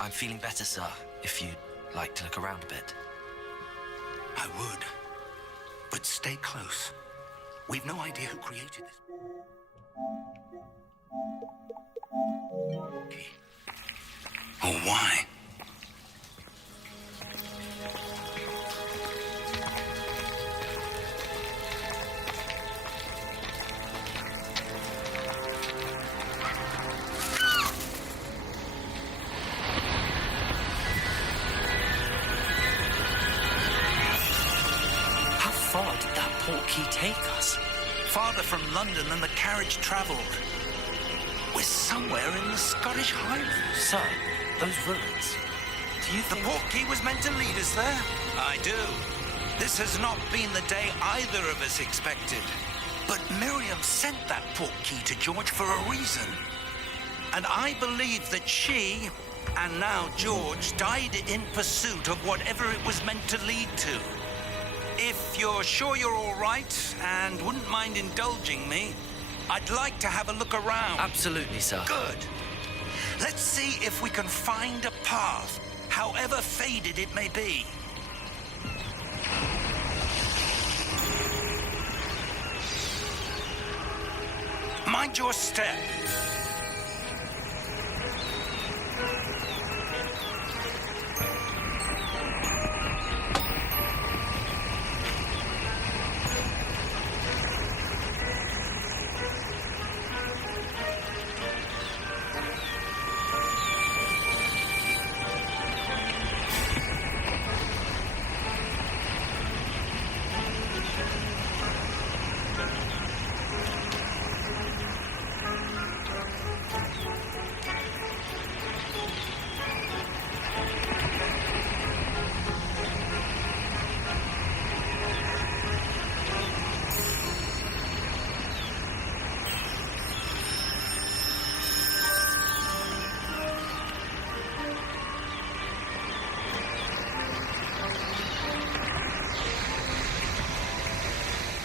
I'm feeling better, sir, if you'd like to look around a bit. I would. But stay close. We've no idea who created this. Or why? How far did that portkey take us? Farther from London than the carriage travelled. We're somewhere in the Scottish Highlands. Sir, those ruins. Do you think... The portkey was meant to lead us there? I do. This has not been the day either of us expected. But Miriam sent that portkey to George for a reason. And I believe that she, and now George, died in pursuit of whatever it was meant to lead to. If you're sure you're all right and wouldn't mind indulging me, I'd like to have a look around. Absolutely, sir. Good. Let's see if we can find a path, however faded it may be. Mind your step.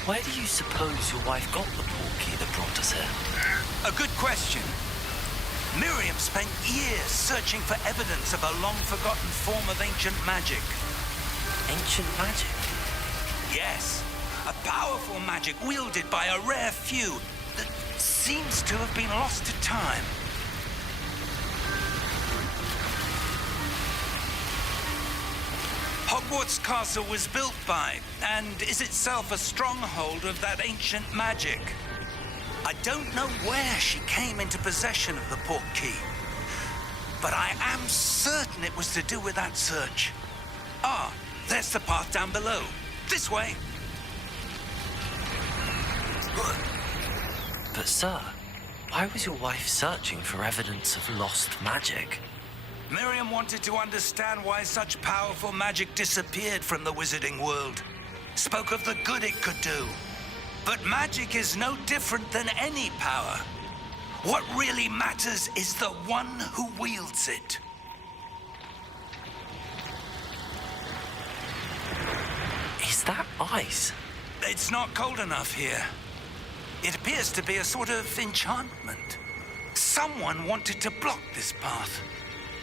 Where do you suppose your wife got the portkey that brought us here? A good question. Miriam spent years searching for evidence of a long-forgotten form of ancient magic. Ancient magic? Yes. A powerful magic wielded by a rare few that seems to have been lost to time. Hogwarts Castle was built by, and is itself a stronghold of that ancient magic. I don't know where she came into possession of the portkey, but I am certain it was to do with that search. Ah, there's the path down below. This way. But sir, why was your wife searching for evidence of lost magic? Miriam wanted to understand why such powerful magic disappeared from the wizarding world. Spoke of the good it could do. But magic is no different than any power. What really matters is the one who wields it. Is that ice? It's not cold enough here. It appears to be a sort of enchantment. Someone wanted to block this path.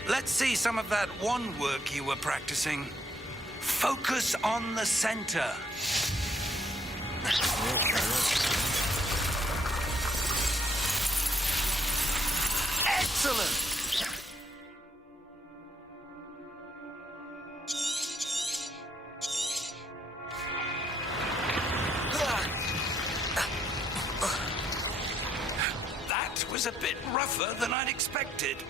Let's see some of that wand work you were practicing. Focus on the center. Excellent! That was a bit rougher than I'd expected.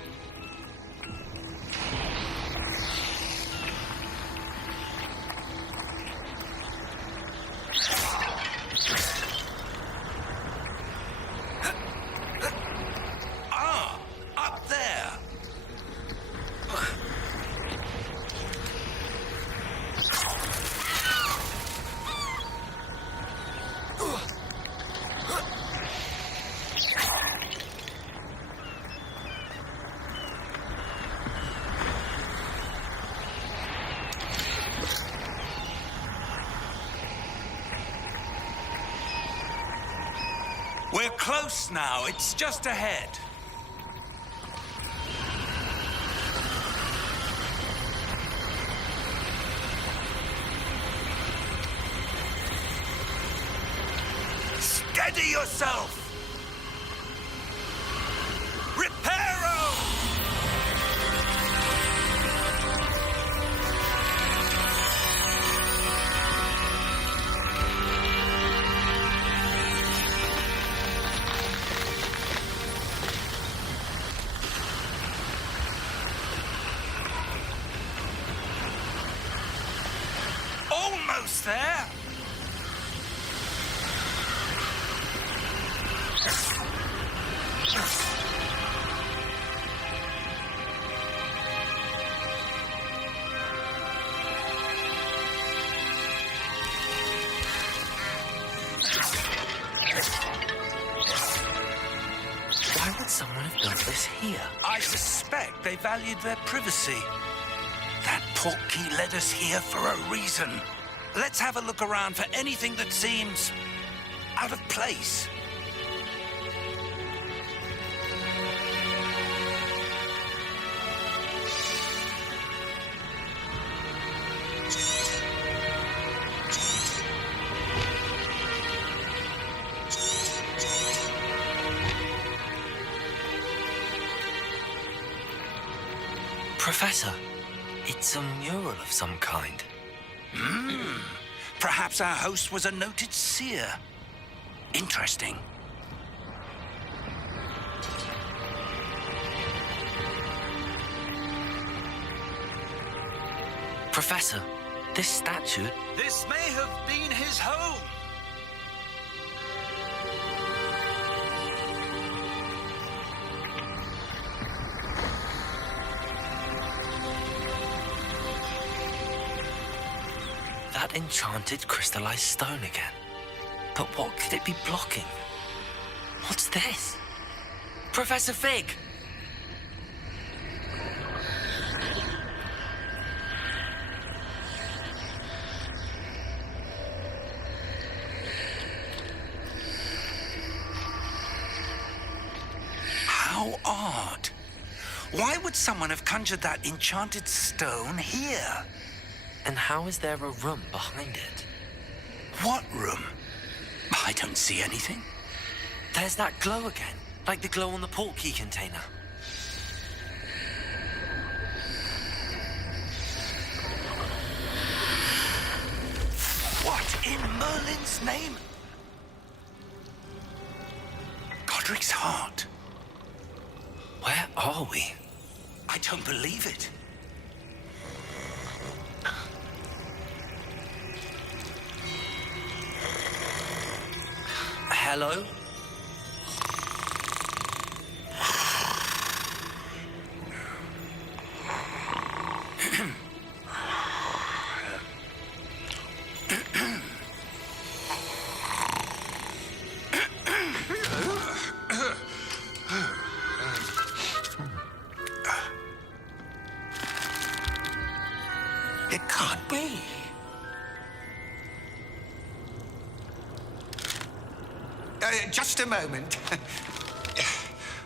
We're close now. It's just ahead. Ready yourself! Reparo! Almost there! Why would someone have done this here? I suspect they valued their privacy. That portkey led us here for a reason. Let's have a look around for anything that seems out of place. Professor, it's a mural of some kind. Perhaps our host was a noted seer. Interesting. Professor, this statue... This may have been his home. That enchanted crystallized stone again. But what could it be blocking? What's this? Professor Fig! How odd. Why would someone have conjured that enchanted stone here? And how is there a room behind it? What room? I don't see anything. There's that glow again, like the glow on the portkey container. What in Merlin's name? Godric's heart. Where are we? I don't believe it. Hello? It can't be. Just a moment.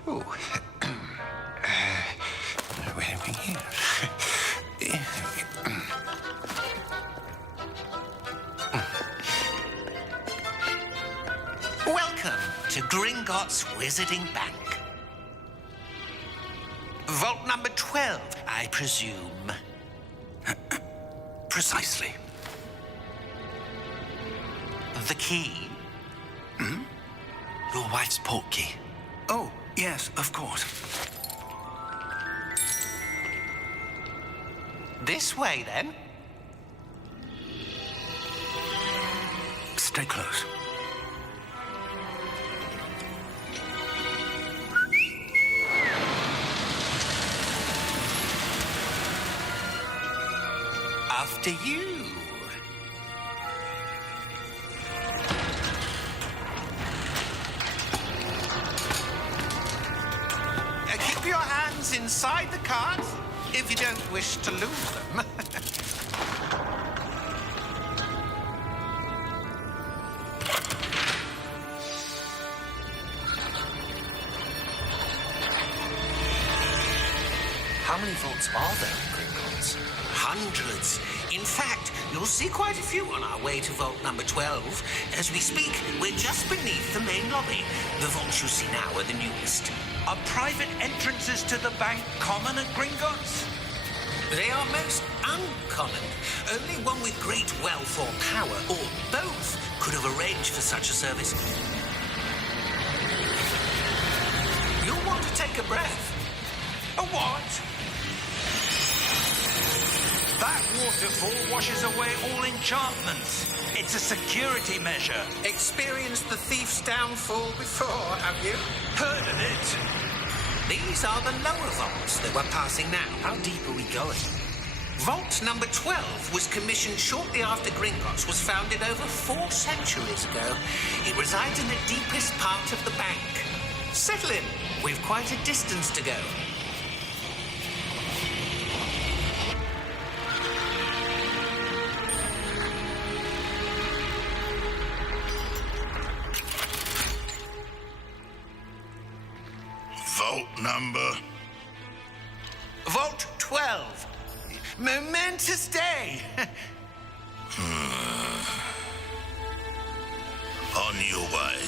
Ooh. Where are we here? Welcome to Gringotts Wizarding Bank. Vault number 12, I presume. Precisely. The key? Your wife's portkey. Oh, yes, of course. This way, then. Stay close. After you. Keep your hands inside the cart if you don't wish to lose them. How many vaults are there in Gringotts? Hundreds. In fact, You'll see quite a few on our way to vault number 12. As we speak, we're just beneath the main lobby. The vaults you see now are the newest. Are private entrances to the bank common at Gringotts? They are most uncommon. Only one with great wealth or power, or both, could have arranged for such a service. You'll want to take a breath. A what? That waterfall washes away all enchantments. It's a security measure. Experienced the thief's downfall before, have you? Heard of it? These are the lower vaults that we're passing now. How deep are we going? Vault number 12 was commissioned shortly after Gringotts was founded over 4 centuries ago. It resides in the deepest part of the bank. Settle in. We've quite a distance to go. Vault number? Vault 12. Momentous day. On your way.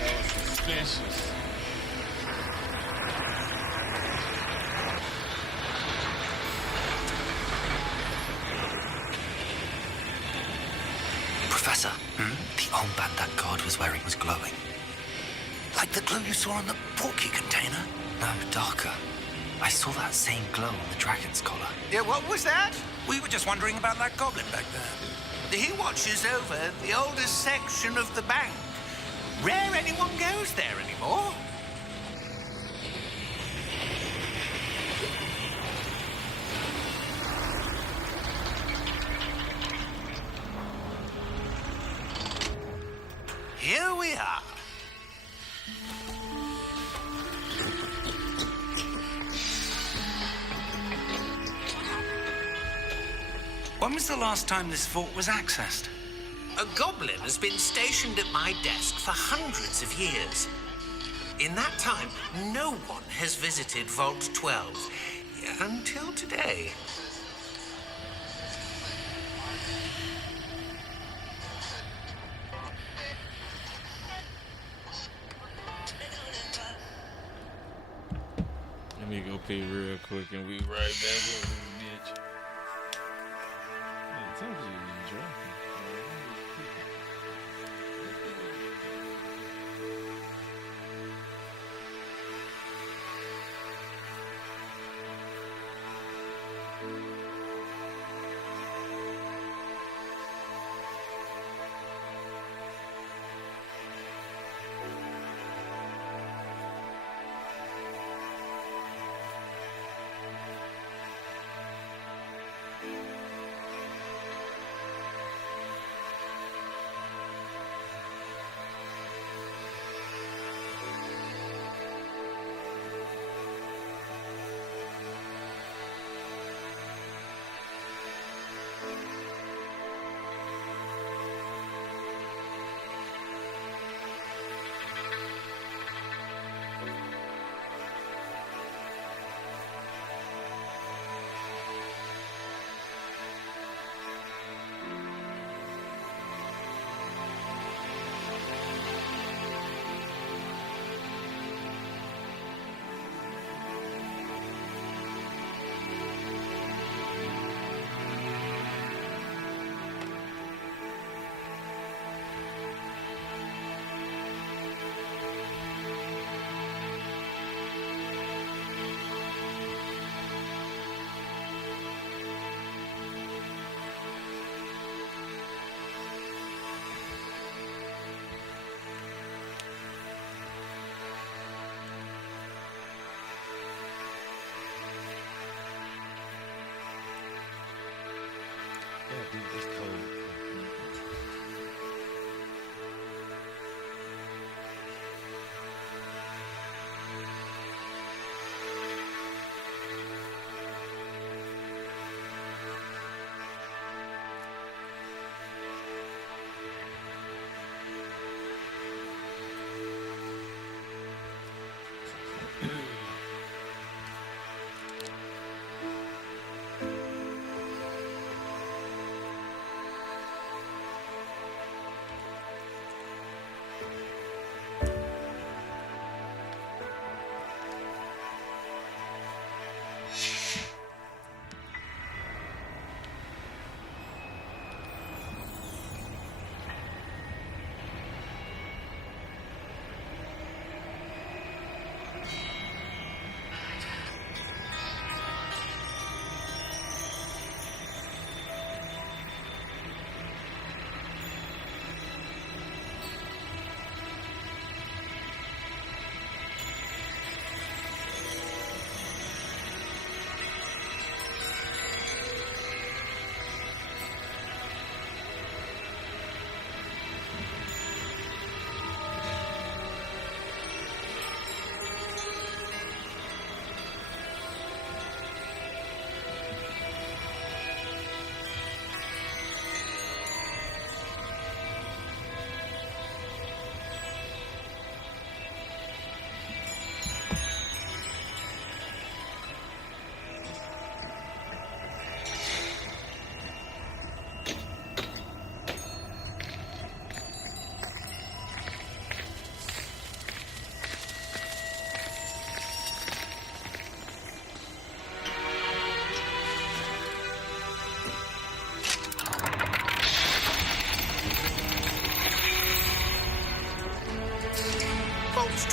That was suspicious. Professor, the armband that guard was wearing was glowing. Like the glow you saw on the porky container? No, darker. I saw that same glow on the dragon's collar. Yeah, what was that? We were just wondering about that goblin back there. He watches over the oldest section of the bank. Rare anyone goes there anymore. Here we are. When was the last time this vault was accessed? A goblin has been stationed at my desk for hundreds of years. In that time, no one has visited Vault 12 until today. Let me go pee real quick and we right back in this bitch. Man, told you you drunk.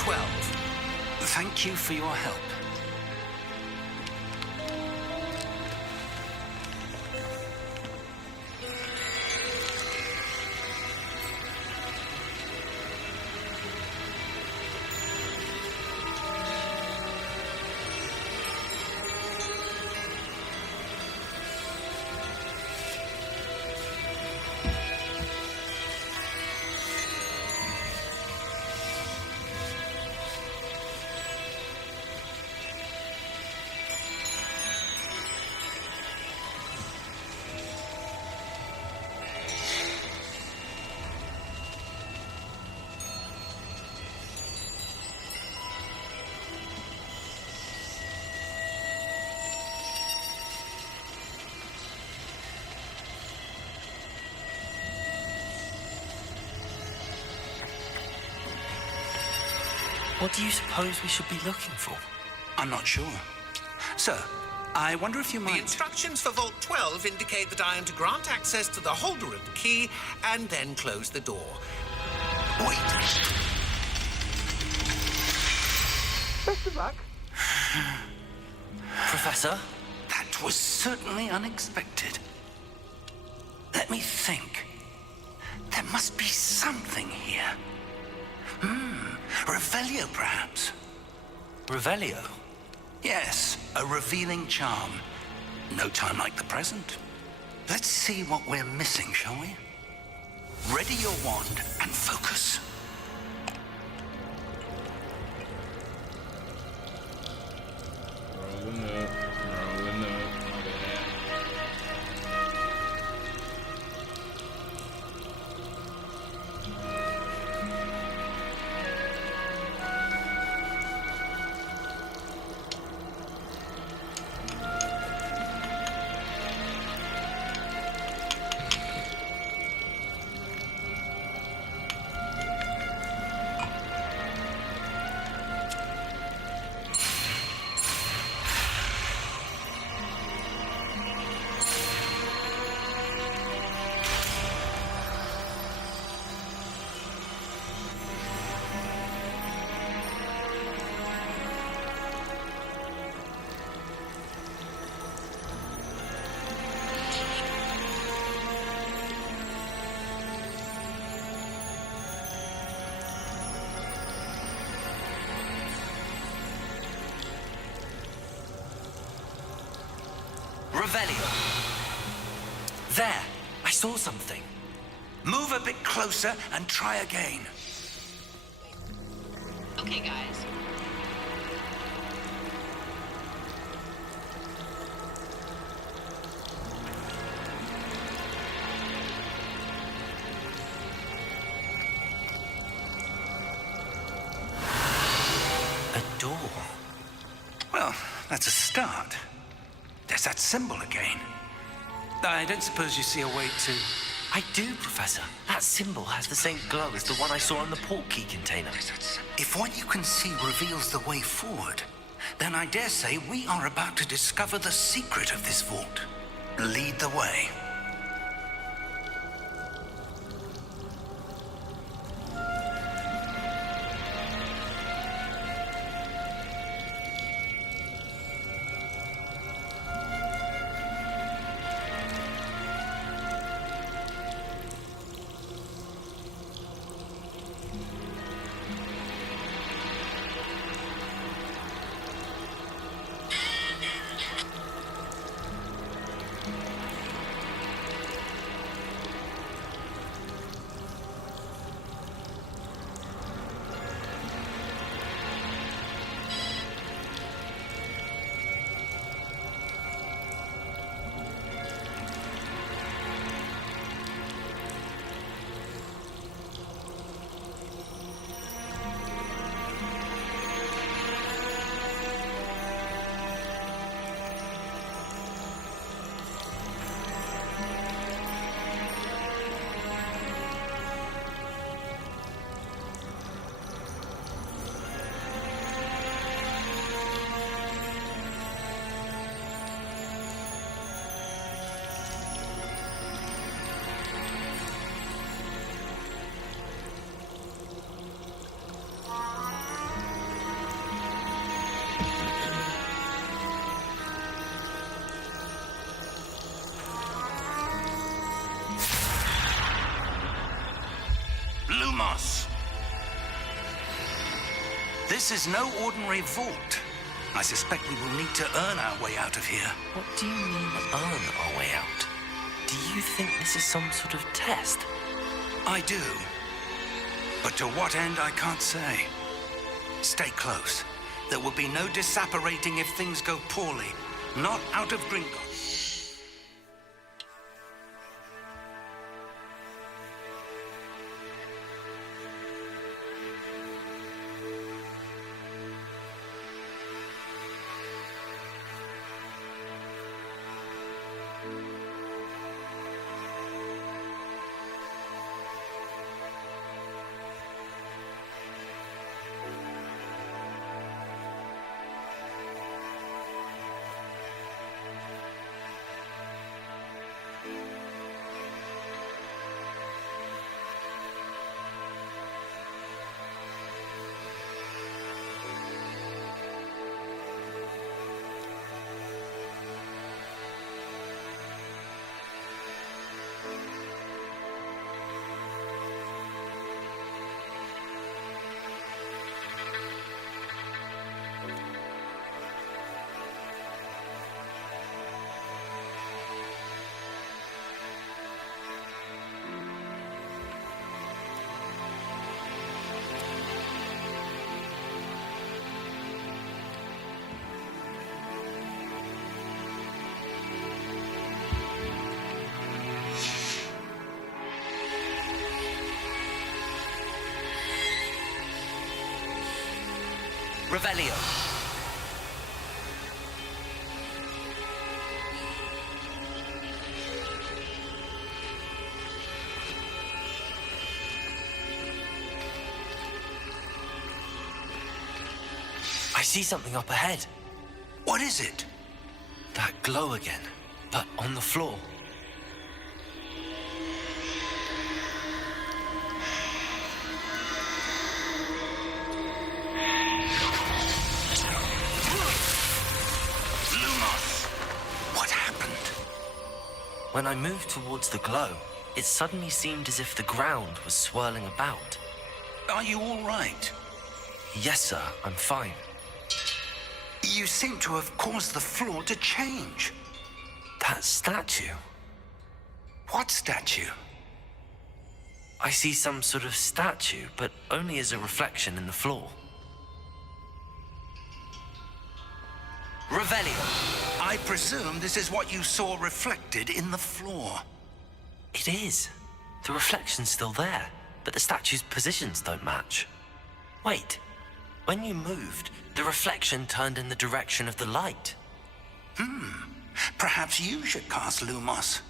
12. Thank you for your help. What do you suppose we should be looking for? I'm not sure. Sir, I wonder if you might... The instructions for Vault 12 indicate that I am to grant access to the holder of the key and then close the door. Wait! Best of luck. Professor? That was certainly unexpected. Let me think. There must be something here. Revelio, perhaps. Revelio? Yes, a revealing charm. No time like the present. Let's see what we're missing, shall we? Ready your wand and focus. Rolling up, rolling up. My bad. Revelio. There, I saw something. Move a bit closer and try again. Okay, guys. A door. Well, that's a start. There's that symbol again. I don't suppose you see a way to... I do, Professor. That symbol has the same glow as the one I saw on the port key container. If what you can see reveals the way forward, then I dare say we are about to discover the secret of this vault. Lead the way. Lumos! This is no ordinary vault. I suspect we will need to earn our way out of here. What do you mean, earn our way out? Do you think this is some sort of test? I do. But to what end, I can't say. Stay close. There will be no disapparating if things go poorly. Not out of Gringotts. Revelio. I see something up ahead. What is it? That glow again, but on the floor. When I moved towards the glow, it suddenly seemed as if the ground was swirling about. Are you all right? Yes, sir, I'm fine. You seem to have caused the floor to change. That statue? What statue? I see some sort of statue, but only as a reflection in the floor. Revelio. I presume this is what you saw reflected in the floor. It is. The reflection's still there, but the statue's positions don't match. Wait. When you moved, the reflection turned in the direction of the light. Perhaps you should cast Lumos.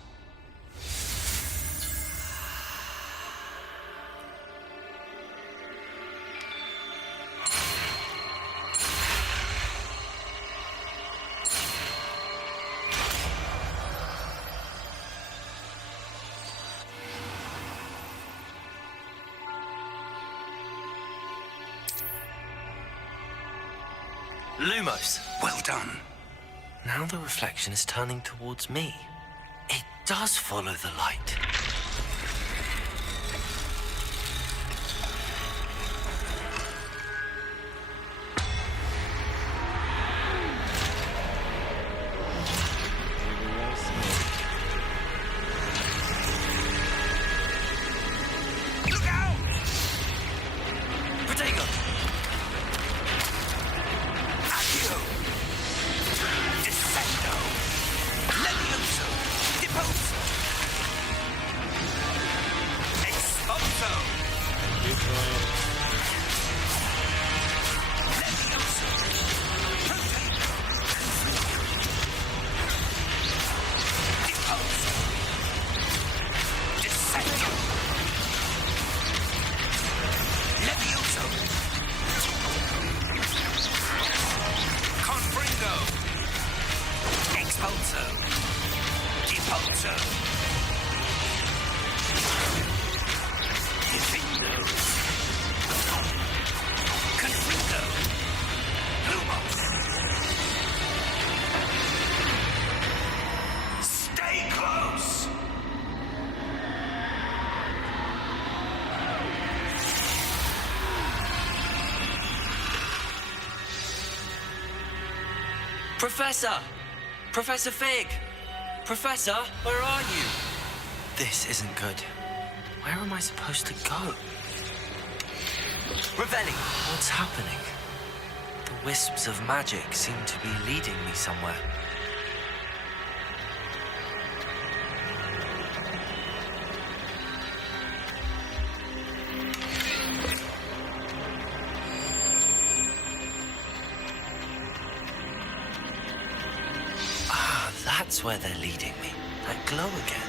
Lumos. Well done. Now the reflection is turning towards me. It does follow the light. Professor! Professor Fig! Professor, where are you? This isn't good. Where am I supposed to go? Revelli, what's happening? The wisps of magic seem to be leading me somewhere. Ah, that's where they're leading me. That glow again.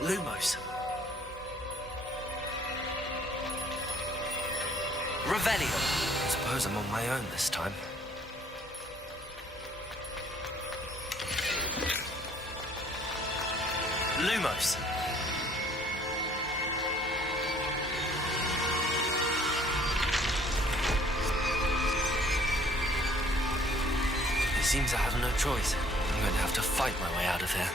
Lumos. Revelio. I suppose I'm on my own this time. Lumos. It seems I have no choice. I'm going to have to fight my way out of here.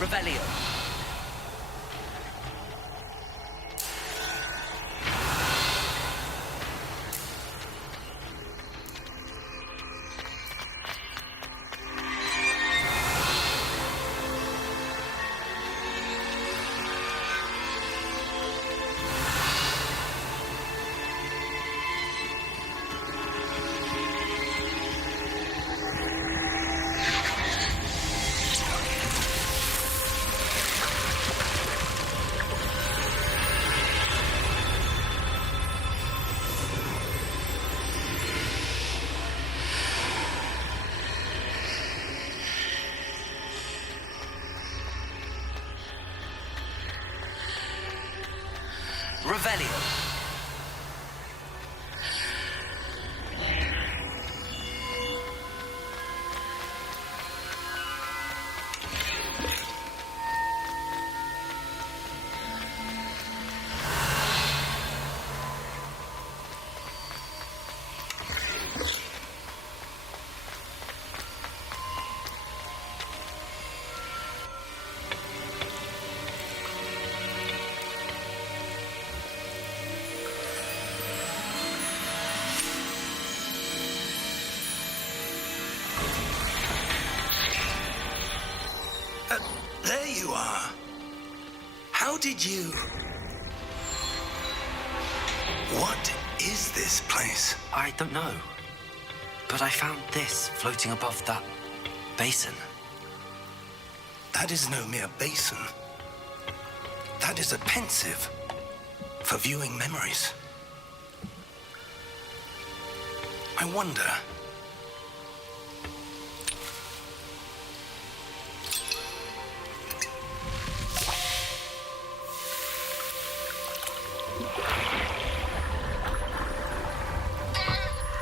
Revelio. Revelio. There you are. How did you... What is this place? I don't know. But I found this floating above that basin. That is no mere basin. That is a pensive for viewing memories. I wonder...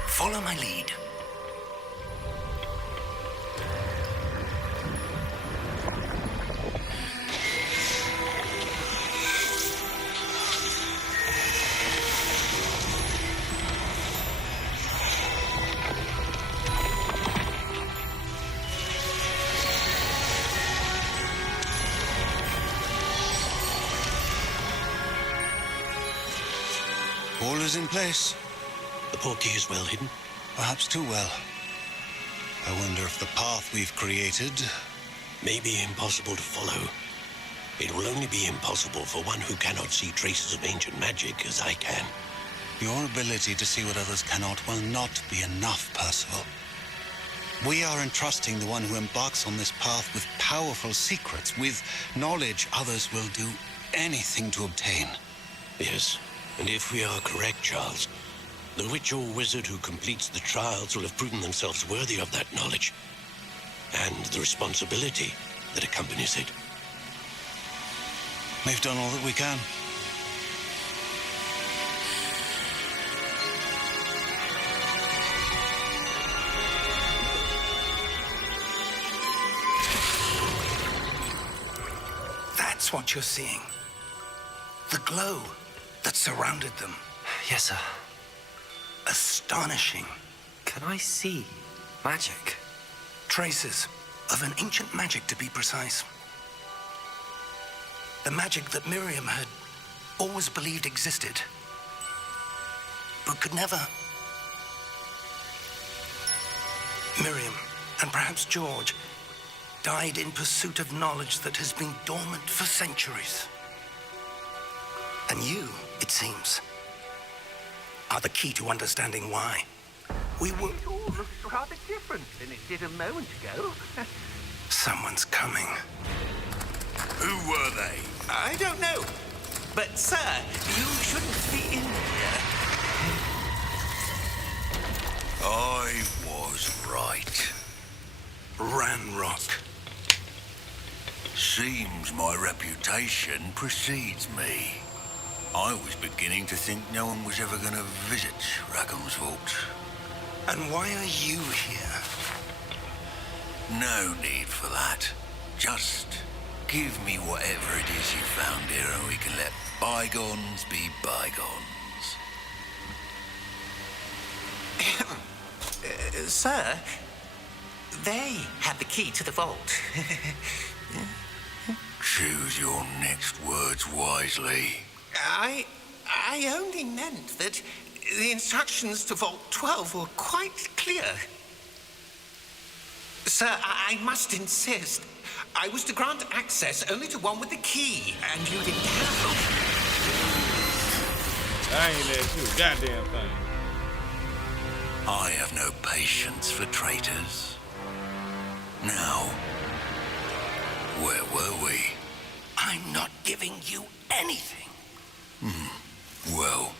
Follow my lead. All is in place. The portkey is well hidden. Perhaps too well. I wonder if the path we've created may be impossible to follow. It will only be impossible for one who cannot see traces of ancient magic as I can. Your ability to see what others cannot will not be enough, Percival. We are entrusting the one who embarks on this path with powerful secrets, with knowledge others will do anything to obtain. Yes, and if we are correct, Charles, the witch or wizard who completes the trials will have proven themselves worthy of that knowledge and the responsibility that accompanies it. We've done all that we can. That's what you're seeing. The glow that surrounded them. Yes, sir. Astonishing. Can I see magic? Traces of an ancient magic, to be precise. The magic that Miriam had always believed existed, but could never. Miriam, and perhaps George, died in pursuit of knowledge that has been dormant for centuries. And you, it seems, are the key to understanding why. We were... It all looks rather different than it did a moment ago. Someone's coming. Who were they? I don't know. But, sir, you shouldn't be in here. I was right. Ranrock. Seems my reputation precedes me. I was beginning to think no one was ever going to visit Rackham's vault. And why are you here? No need for that. Just give me whatever it is you found here and we can let bygones be bygones. Sir, they had the key to the vault. Choose your next words wisely. I only meant that the instructions to Vault 12 were quite clear. Sir, I must insist. I was to grant access only to one with the key, and you didn't have them. I ain't let you a goddamn thing. I have no patience for traitors. Now, where were we? I'm not giving you anything. Well,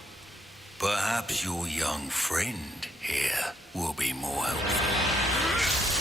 perhaps your young friend here will be more helpful.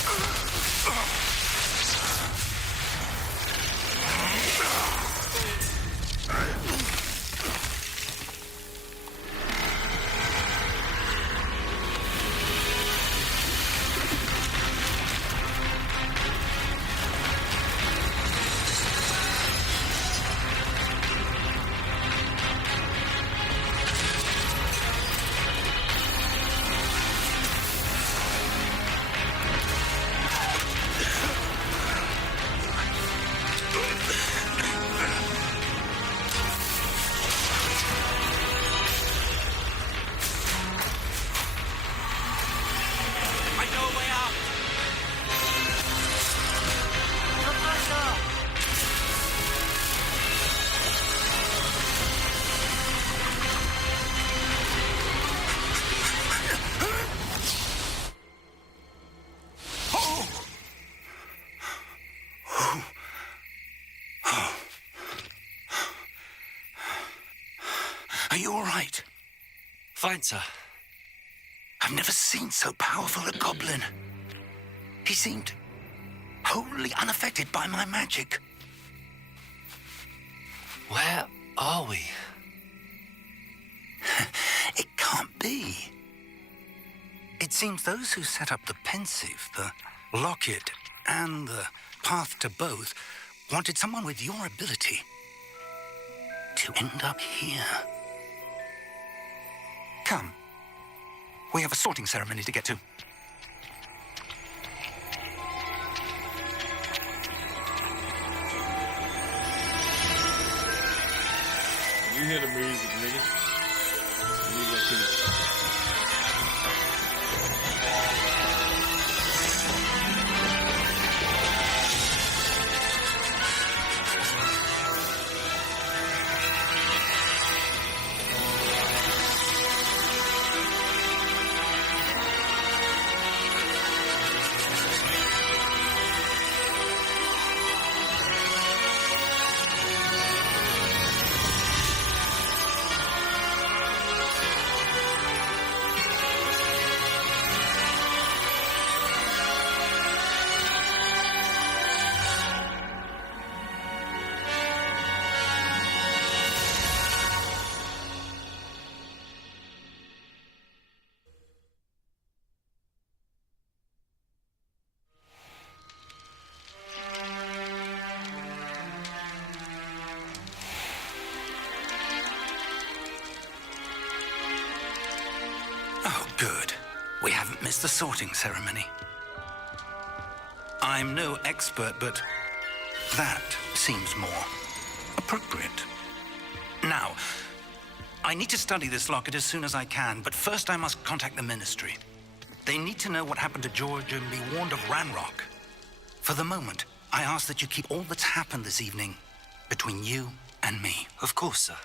Are you all right? Fine, sir. I've never seen so powerful a goblin. He seemed wholly unaffected by my magic. Where are we? It can't be. It seems those who set up the pensive, the locket, and the path to both wanted someone with your ability to end up here. Come. We have a sorting ceremony to get to. You hear the music, nigga. You get Good. We haven't missed the sorting ceremony. I'm no expert, but that seems more appropriate. Now, I need to study this locket as soon as I can, but first I must contact the Ministry. They need to know what happened to George and be warned of Ranrock. For the moment, I ask that you keep all that's happened this evening between you and me. Of course, sir.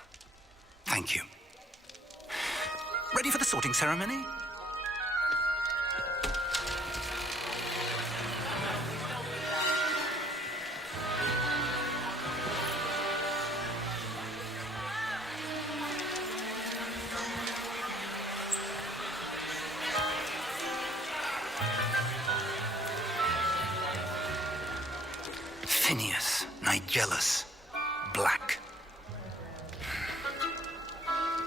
Thank you. Ready for the sorting ceremony? Phineas, Nigellus, Black.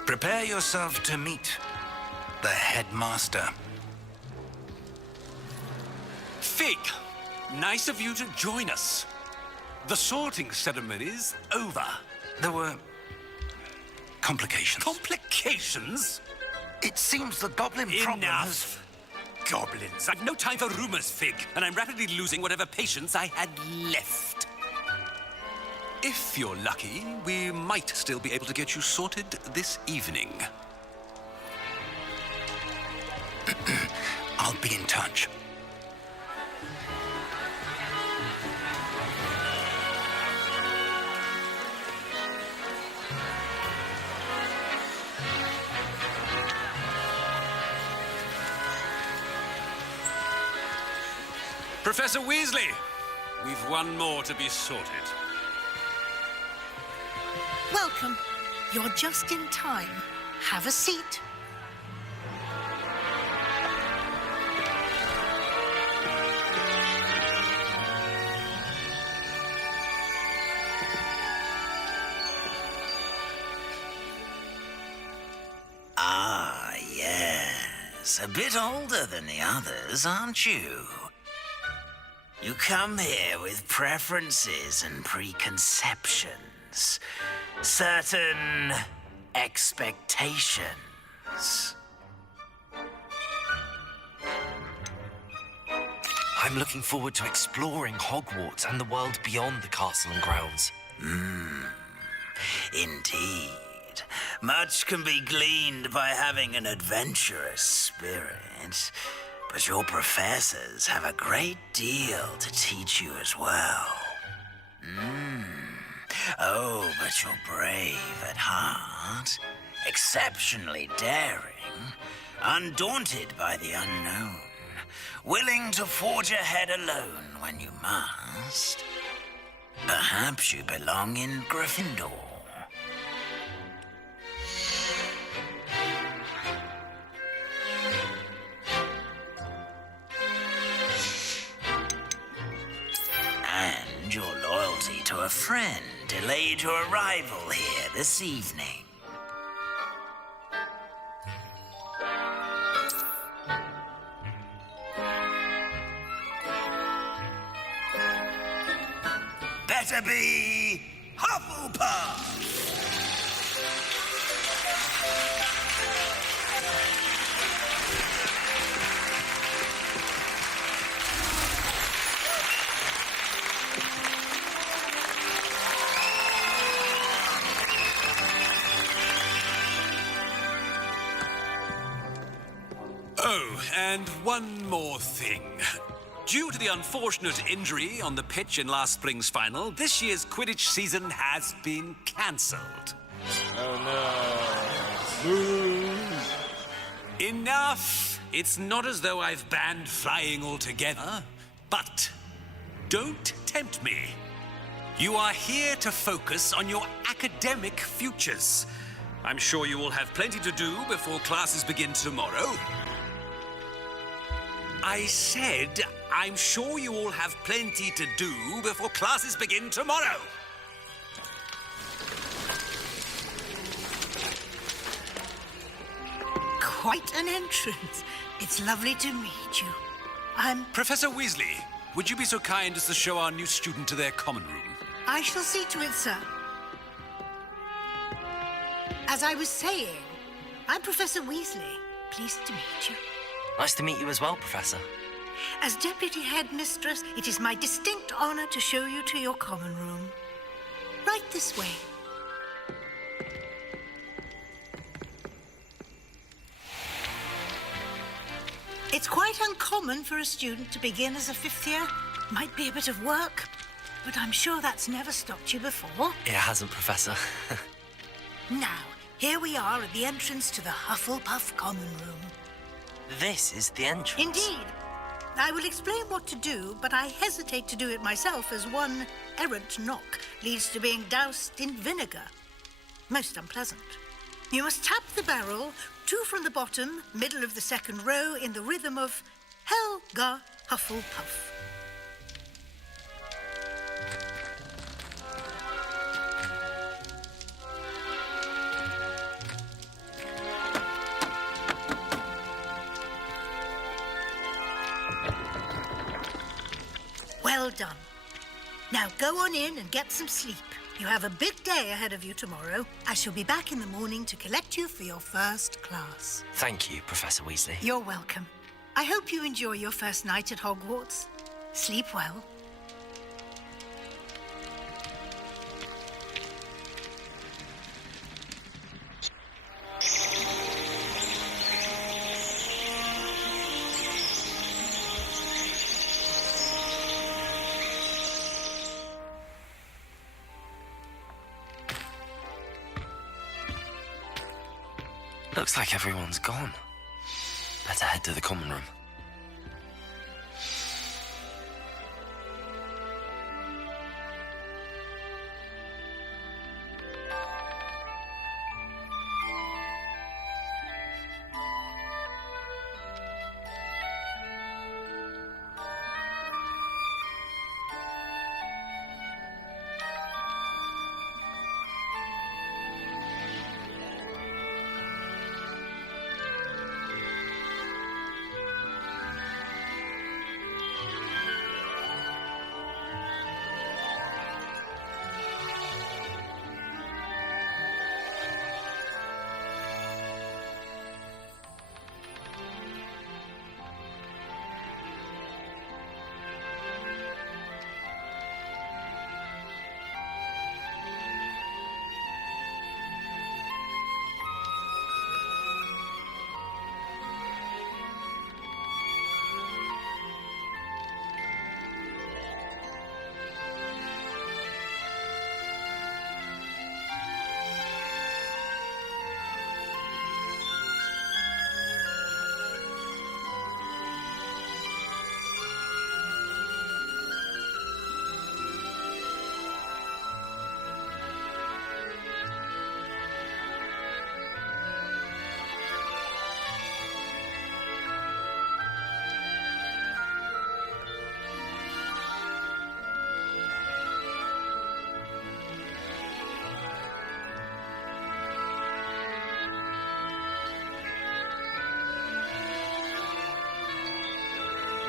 Prepare yourself to meet the headmaster. Fig, nice of you to join us. The sorting ceremony's over. There were complications. Complications? It seems the goblin problem has... Goblins. I've no time for rumors, Fig, and I'm rapidly losing whatever patience I had left. If you're lucky, we might still be able to get you sorted this evening. I'll be in touch. Professor Weasley, we've one more to be sorted. Welcome. You're just in time. Have a seat. Ah, yes. A bit older than the others, aren't you? You come here with preferences and preconceptions. Certain expectations. I'm looking forward to exploring Hogwarts and the world beyond the castle and grounds. Indeed. Much can be gleaned by having an adventurous spirit. But your professors have a great deal to teach you as well. Oh, but you're brave at heart, exceptionally daring, undaunted by the unknown, willing to forge ahead alone when you must. Perhaps you belong in Gryffindor. And your loyalty to a friend delayed your arrival here this evening. Better be Hufflepuff! Oh, and one more thing. Due to the unfortunate injury on the pitch in last spring's final, this year's Quidditch season has been cancelled. Oh no. Boo. Enough! It's not as though I've banned flying altogether, but don't tempt me. You are here to focus on your academic futures. I'm sure you will have plenty to do before classes begin tomorrow. I said, I'm sure you all have plenty to do before classes begin tomorrow. Quite an entrance. It's lovely to meet you. Professor Weasley, would you be so kind as to show our new student to their common room? I shall see to it, sir. As I was saying, I'm Professor Weasley. Pleased to meet you. Nice to meet you as well, Professor. As Deputy Headmistress, it is my distinct honor to show you to your common room. Right this way. It's quite uncommon for a student to begin as a 5th year. Might be a bit of work, but I'm sure that's never stopped you before. It hasn't, Professor. Now, here we are at the entrance to the Hufflepuff Common Room. This is the entrance. Indeed. I will explain what to do, but I hesitate to do it myself as one errant knock leads to being doused in vinegar. Most unpleasant. You must tap the barrel, 2 from the bottom, middle of the 2nd row, in the rhythm of Helga Hufflepuff. Well done. Now go on in and get some sleep. You have a big day ahead of you tomorrow. I shall be back in the morning to collect you for your first class. Thank you, Professor Weasley. You're welcome. I hope you enjoy your first night at Hogwarts. Sleep well. Looks like everyone's gone. Better head to the common room.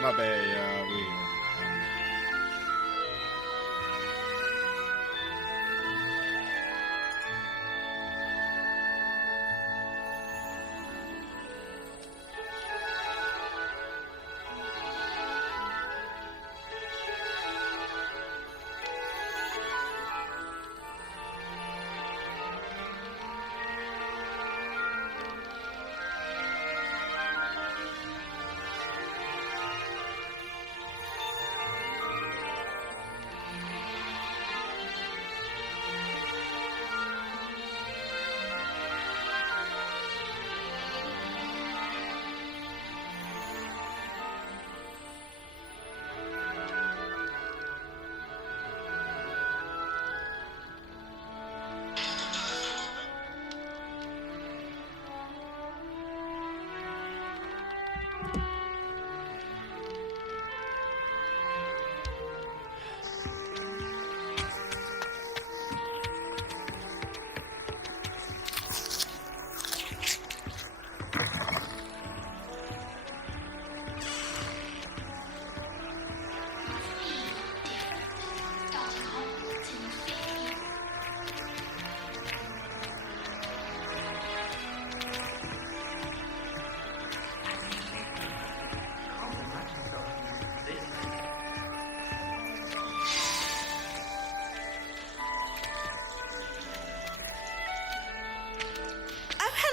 My bad, y'all. We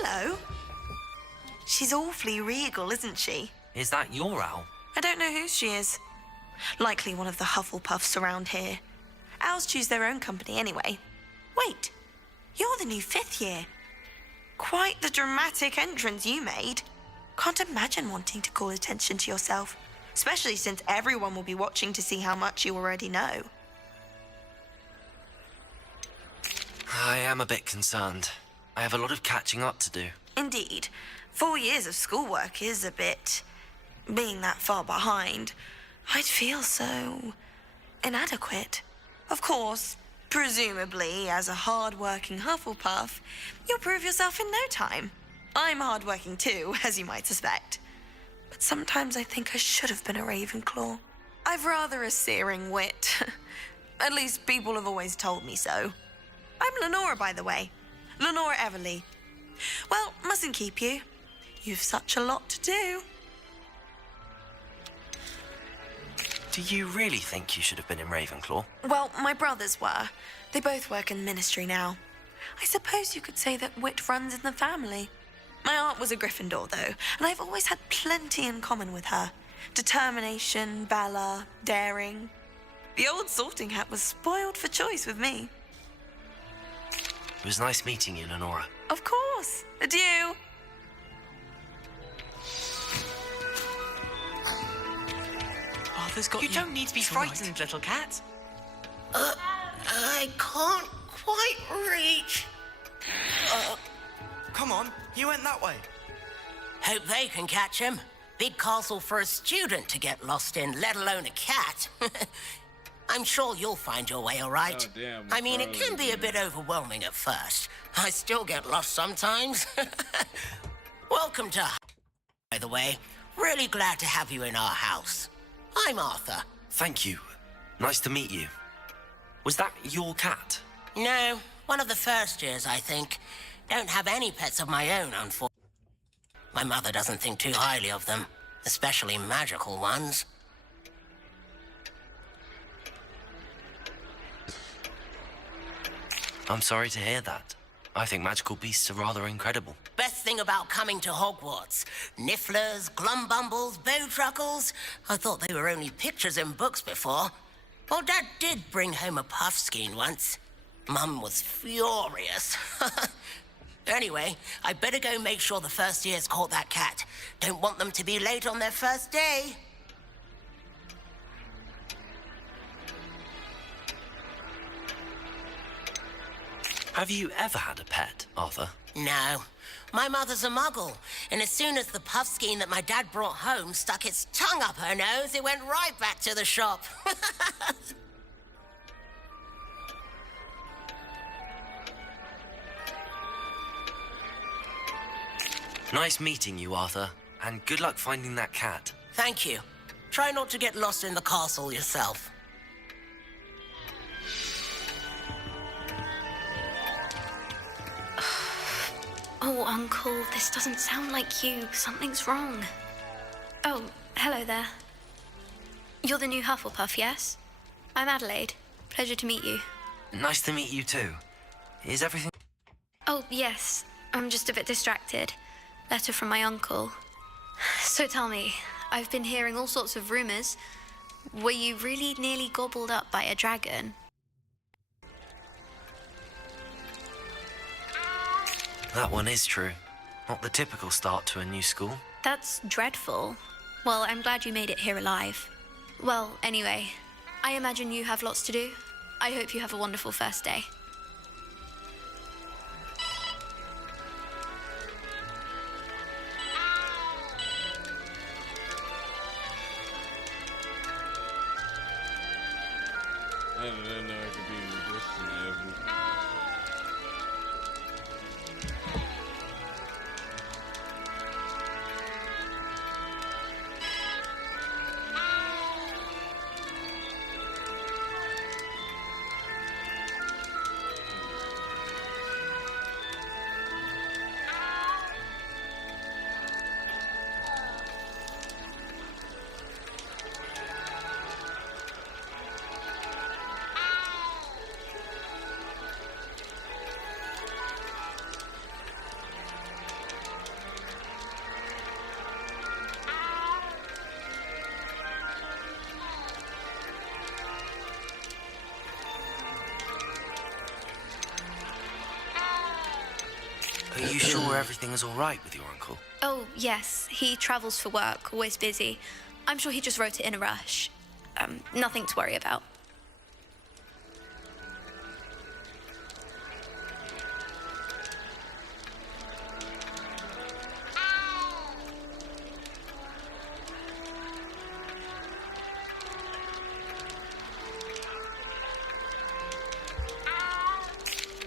hello. She's awfully regal, isn't she? Is that your owl? I don't know who she is. Likely one of the Hufflepuffs around here. Owls choose their own company anyway. Wait, you're the new 5th year. Quite the dramatic entrance you made. Can't imagine wanting to call attention to yourself, especially since everyone will be watching to see how much you already know. I am a bit concerned. I have a lot of catching up to do. Indeed. 4 years of schoolwork is a bit... being that far behind. I'd feel so... inadequate. Of course, presumably, as a hard-working Hufflepuff, you'll prove yourself in no time. I'm hard-working too, as you might suspect. But sometimes I think I should have been a Ravenclaw. I've rather a searing wit. At least people have always told me so. I'm Lenora, by the way. Lenora Everly. Well, mustn't keep you. You've such a lot to do. Do you really think you should have been in Ravenclaw? Well, my brothers were. They both work in the ministry now. I suppose you could say that wit runs in the family. My aunt was a Gryffindor, though, and I've always had plenty in common with her. Determination, valor, daring. The old sorting hat was spoiled for choice with me. It was nice meeting you, Lenora. Of course. Adieu. Arthur's got You don't need to be frightened, little cat. I can't quite reach. Come on, you went that way. Hope they can catch him. Big castle for a student to get lost in, let alone a cat. I'm sure you'll find your way all right. Oh, damn, I mean, it can be a bit overwhelming at first. I still get lost sometimes. Welcome to... By the way, really glad to have you in our house. I'm Arthur. Thank you. Nice to meet you. Was that your cat? No, one of the first years, I think. Don't have any pets of my own, unfortunately. My mother doesn't think too highly of them, especially magical ones. I'm sorry to hear that. I think magical beasts are rather incredible. Best thing about coming to Hogwarts. Nifflers, glumbumbles, bowtruckles. I thought they were only pictures in books before. Well, Dad did bring home a puffskein once. Mum was furious. Anyway, I better go make sure the first years caught that cat. Don't want them to be late on their first day. Have you ever had a pet, Arthur? No. My mother's a muggle, and as soon as the puffskein that my dad brought home stuck its tongue up her nose, it went right back to the shop. Nice meeting you, Arthur, and good luck finding that cat. Thank you. Try not to get lost in the castle yourself. Oh, Uncle, this doesn't sound like you. Something's wrong. Oh, hello there. You're the new Hufflepuff, yes? I'm Adelaide. Pleasure to meet you. Nice to meet you too. Is everything... Oh, yes. I'm just a bit distracted. Letter from my uncle. So tell me, I've been hearing all sorts of rumors. Were you really nearly gobbled up by a dragon? That one is true. Not the typical start to a new school. That's dreadful. Well, I'm glad you made it here alive. Well, anyway, I imagine you have lots to do. I hope you have a wonderful first day. I didn't know it could be a musician ever. Are you sure everything is all right with your uncle? Oh, yes. He travels for work, always busy. I'm sure he just wrote it in a rush. Nothing to worry about.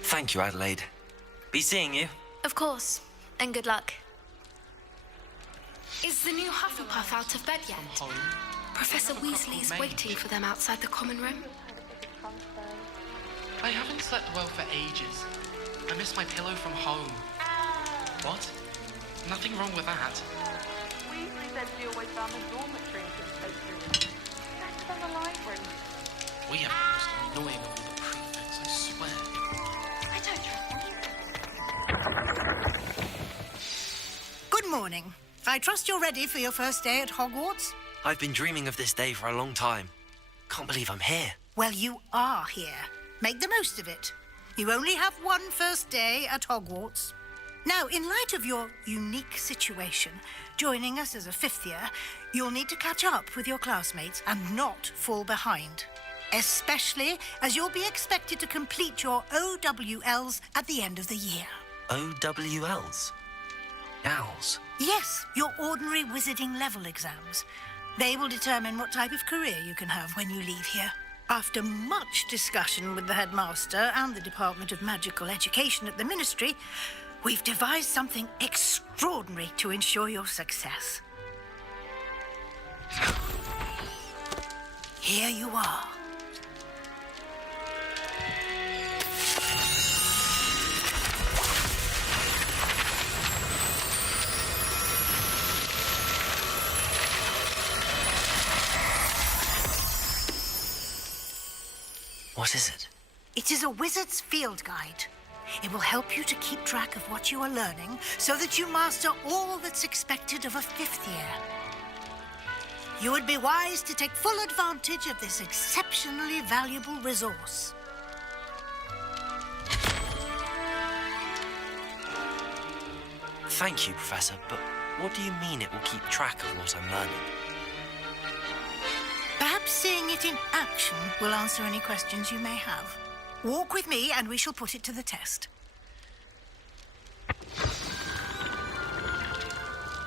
Thank you, Adelaide. Be seeing you. Of course. And good luck. Is the new Hufflepuff out of bed yet? Professor Weasley is waiting for them outside the common room. I haven't slept well for ages. I miss my pillow from home. What? Nothing wrong with that. Weasley said she always found the dormitory in his poster room. Better than the library. We have the most annoying of all the prefects, I swear. I don't trust them. Good morning. I trust you're ready for your first day at Hogwarts? I've been dreaming of this day for a long time. Can't believe I'm here. Well, you are here. Make the most of it. You only have one first day at Hogwarts. Now, in light of your unique situation, joining us as a fifth year, you'll need to catch up with your classmates and not fall behind. Especially as you'll be expected to complete your OWLs at the end of the year. OWLs? Owls? Yes, your ordinary wizarding level exams. They will determine what type of career you can have when you leave here. After much discussion with the headmaster and the Department of Magical Education at the Ministry, we've devised something extraordinary to ensure your success. Here you are. What is it? It is a wizard's field guide. It will help you to keep track of what you are learning so that you master all that's expected of a fifth year. You would be wise to take full advantage of this exceptionally valuable resource. Thank you, Professor, but what do you mean it will keep track of what I'm learning? Perhaps seeing it in action will answer any questions you may have. Walk with me and we shall put it to the test.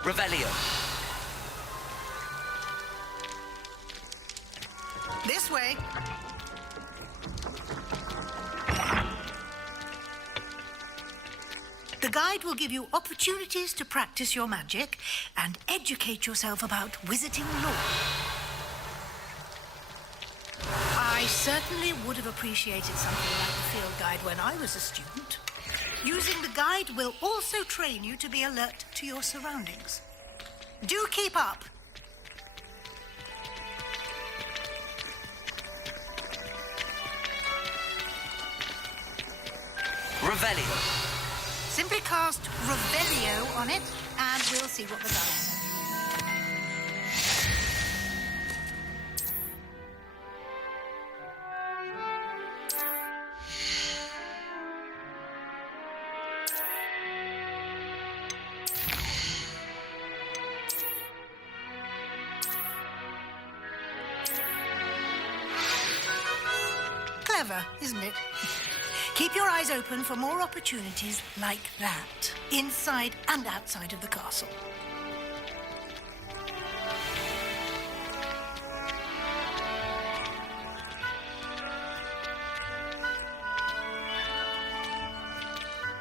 Revelio. This way. The guide will give you opportunities to practice your magic and educate yourself about wizarding lore. I certainly would have appreciated something like the field guide when I was a student. Using the guide will also train you to be alert to your surroundings. Do keep up. Revelio. Simply cast Revelio on it, and we'll see what the guide says. Clever, isn't it? Keep your eyes open for more opportunities like that, inside and outside of the castle.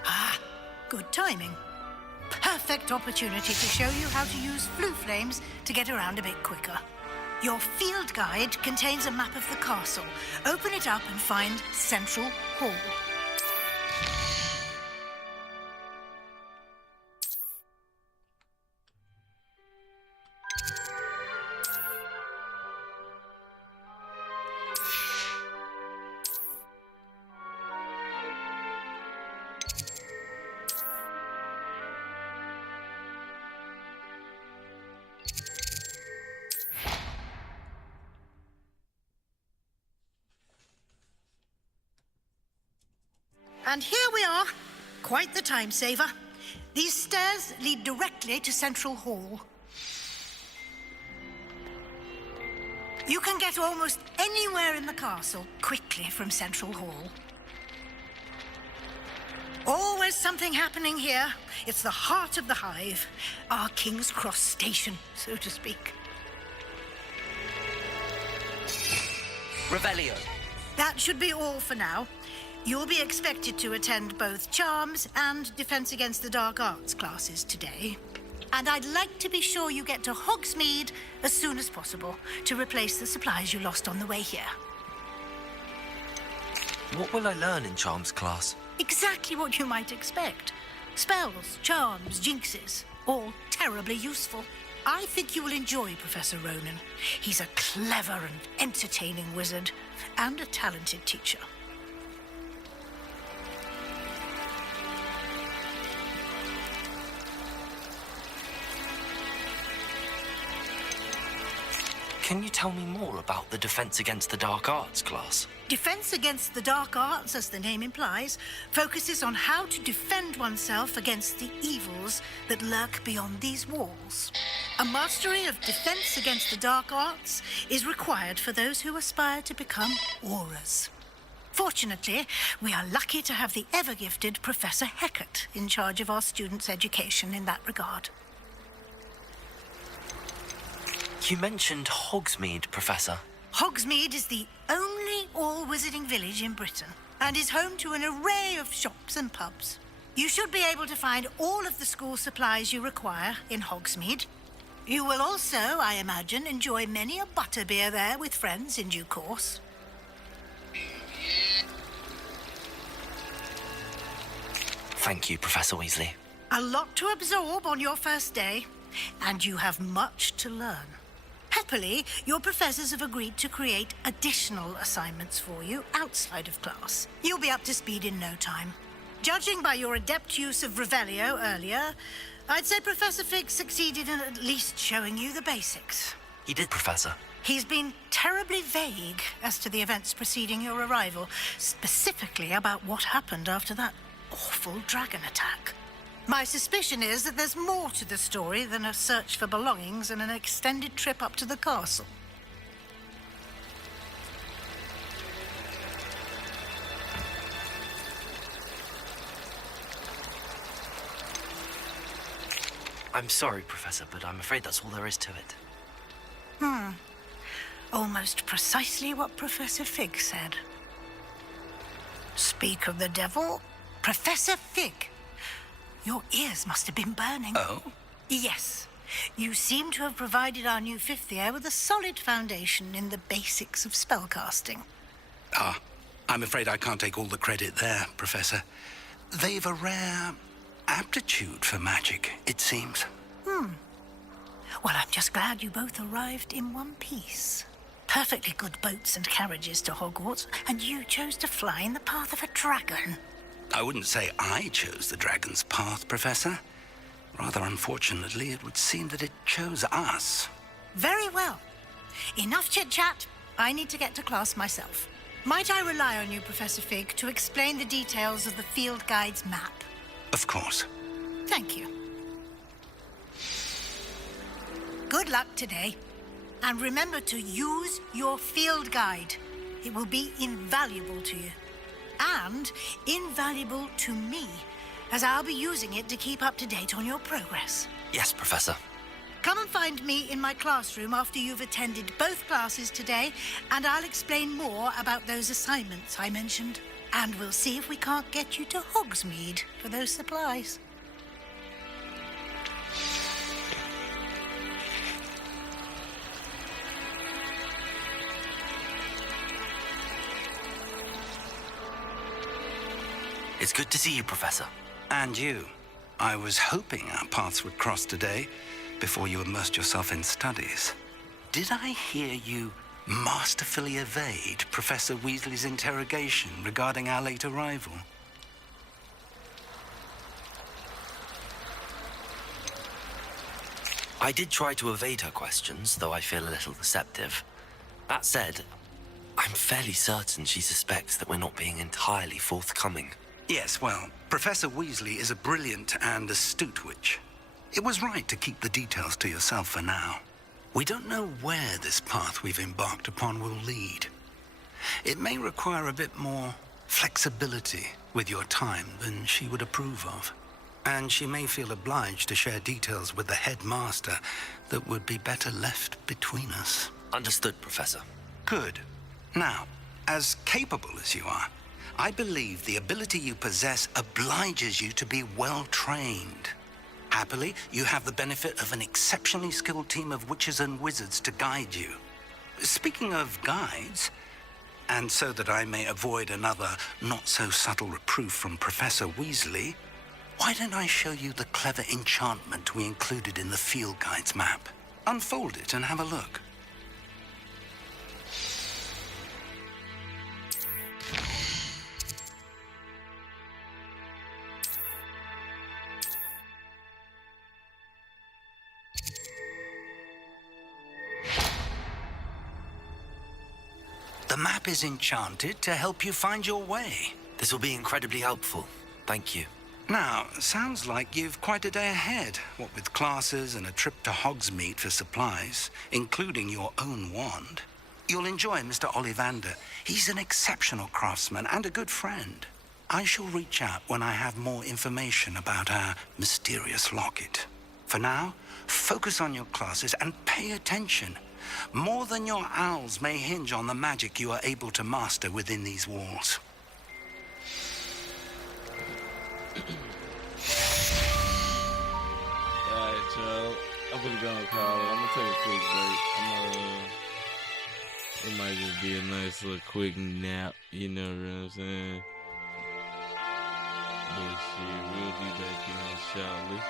Ah, good timing. Perfect opportunity to show you how to use flue flames to get around a bit quicker. Your field guide contains a map of the castle. Open it up and find Central Hall. And here we are. Quite the time saver. These stairs lead directly to Central Hall. You can get almost anywhere in the castle quickly from Central Hall. Always something happening here. It's the heart of the hive, our King's Cross station, so to speak. Revelio. That should be all for now. You'll be expected to attend both Charms and Defense Against the Dark Arts classes today. And I'd like to be sure you get to Hogsmeade as soon as possible to replace the supplies you lost on the way here. What will I learn in Charms class? Exactly what you might expect. Spells, charms, jinxes, all terribly useful. I think you will enjoy Professor Ronan. He's a clever and entertaining wizard and a talented teacher. Can you tell me more about the Defense Against the Dark Arts class? Defense Against the Dark Arts, as the name implies, focuses on how to defend oneself against the evils that lurk beyond these walls. A mastery of Defense Against the Dark Arts is required for those who aspire to become auras. Fortunately, we are lucky to have the ever-gifted Professor Hecat in charge of our students' education in that regard. You mentioned Hogsmeade, Professor. Hogsmeade is the only all-wizarding village in Britain and is home to an array of shops and pubs. You should be able to find all of the school supplies you require in Hogsmeade. You will also, I imagine, enjoy many a butterbeer there with friends in due course. Thank you, Professor Weasley. A lot to absorb on your first day, and you have much to learn. Happily, your professors have agreed to create additional assignments for you outside of class. You'll be up to speed in no time. Judging by your adept use of Revelio earlier, I'd say Professor Fig succeeded in at least showing you the basics. He did, Professor. He's been terribly vague as to the events preceding your arrival, specifically about what happened after that awful dragon attack. My suspicion is that there's more to the story than a search for belongings and an extended trip up to the castle. I'm sorry, Professor, but I'm afraid that's all there is to it. Almost precisely what Professor Fig said. Speak of the devil, Professor Fig. Your ears must have been burning. Oh? Yes. You seem to have provided our new fifth year with a solid foundation in the basics of spellcasting. Ah, I'm afraid I can't take all the credit there, Professor. They've a rare aptitude for magic, it seems. Well, I'm just glad you both arrived in one piece. Perfectly good boats and carriages to Hogwarts, and you chose to fly in the path of a dragon. I wouldn't say I chose the dragon's path, Professor. Rather unfortunately, it would seem that it chose us. Very well. Enough chit-chat. I need to get to class myself. Might I rely on you, Professor Fig, to explain the details of the field guide's map? Of course. Thank you. Good luck today. And remember to use your field guide. It will be invaluable to you. And invaluable to me, as I'll be using it to keep up to date on your progress. Yes, Professor. Come and find me in my classroom after you've attended both classes today, and I'll explain more about those assignments I mentioned. And we'll see if we can't get you to Hogsmeade for those supplies. It's good to see you, Professor. And you. I was hoping our paths would cross today before you immersed yourself in studies. Did I hear you masterfully evade Professor Weasley's interrogation regarding our late arrival? I did try to evade her questions, though I feel a little deceptive. That said, I'm fairly certain she suspects that we're not being entirely forthcoming. Yes, well, Professor Weasley is a brilliant and astute witch. It was right to keep the details to yourself for now. We don't know where this path we've embarked upon will lead. It may require a bit more flexibility with your time than she would approve of. And she may feel obliged to share details with the headmaster that would be better left between us. Understood, Professor. Good. Now, as capable as you are, I believe the ability you possess obliges you to be well trained. Happily, you have the benefit of an exceptionally skilled team of witches and wizards to guide you. Speaking of guides, and so that I may avoid another not-so-subtle reproof from Professor Weasley, why don't I show you the clever enchantment we included in the field guide's map? Unfold it and have a look. The map is enchanted to help you find your way. This will be incredibly helpful. Thank you. Now, sounds like you've quite a day ahead, what with classes and a trip to Hogsmeade for supplies, including your own wand. You'll enjoy Mr. Ollivander. He's an exceptional craftsman and a good friend. I shall reach out when I have more information about our mysterious locket. For now, focus on your classes and pay attention. More than your owls may hinge on the magic you are able to master within these walls. Alright, y'all. I'm gonna go and call it. I'm gonna take a quick break. It might just be a nice little quick nap, you know what I'm saying? But shit, we'll be back in shortly.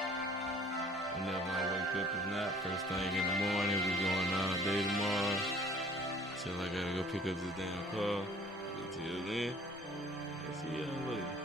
Whenever I wake up, if not, first thing in the morning, we going all day tomorrow. Till I gotta go pick up this damn car. Until then, I'll see y'all later.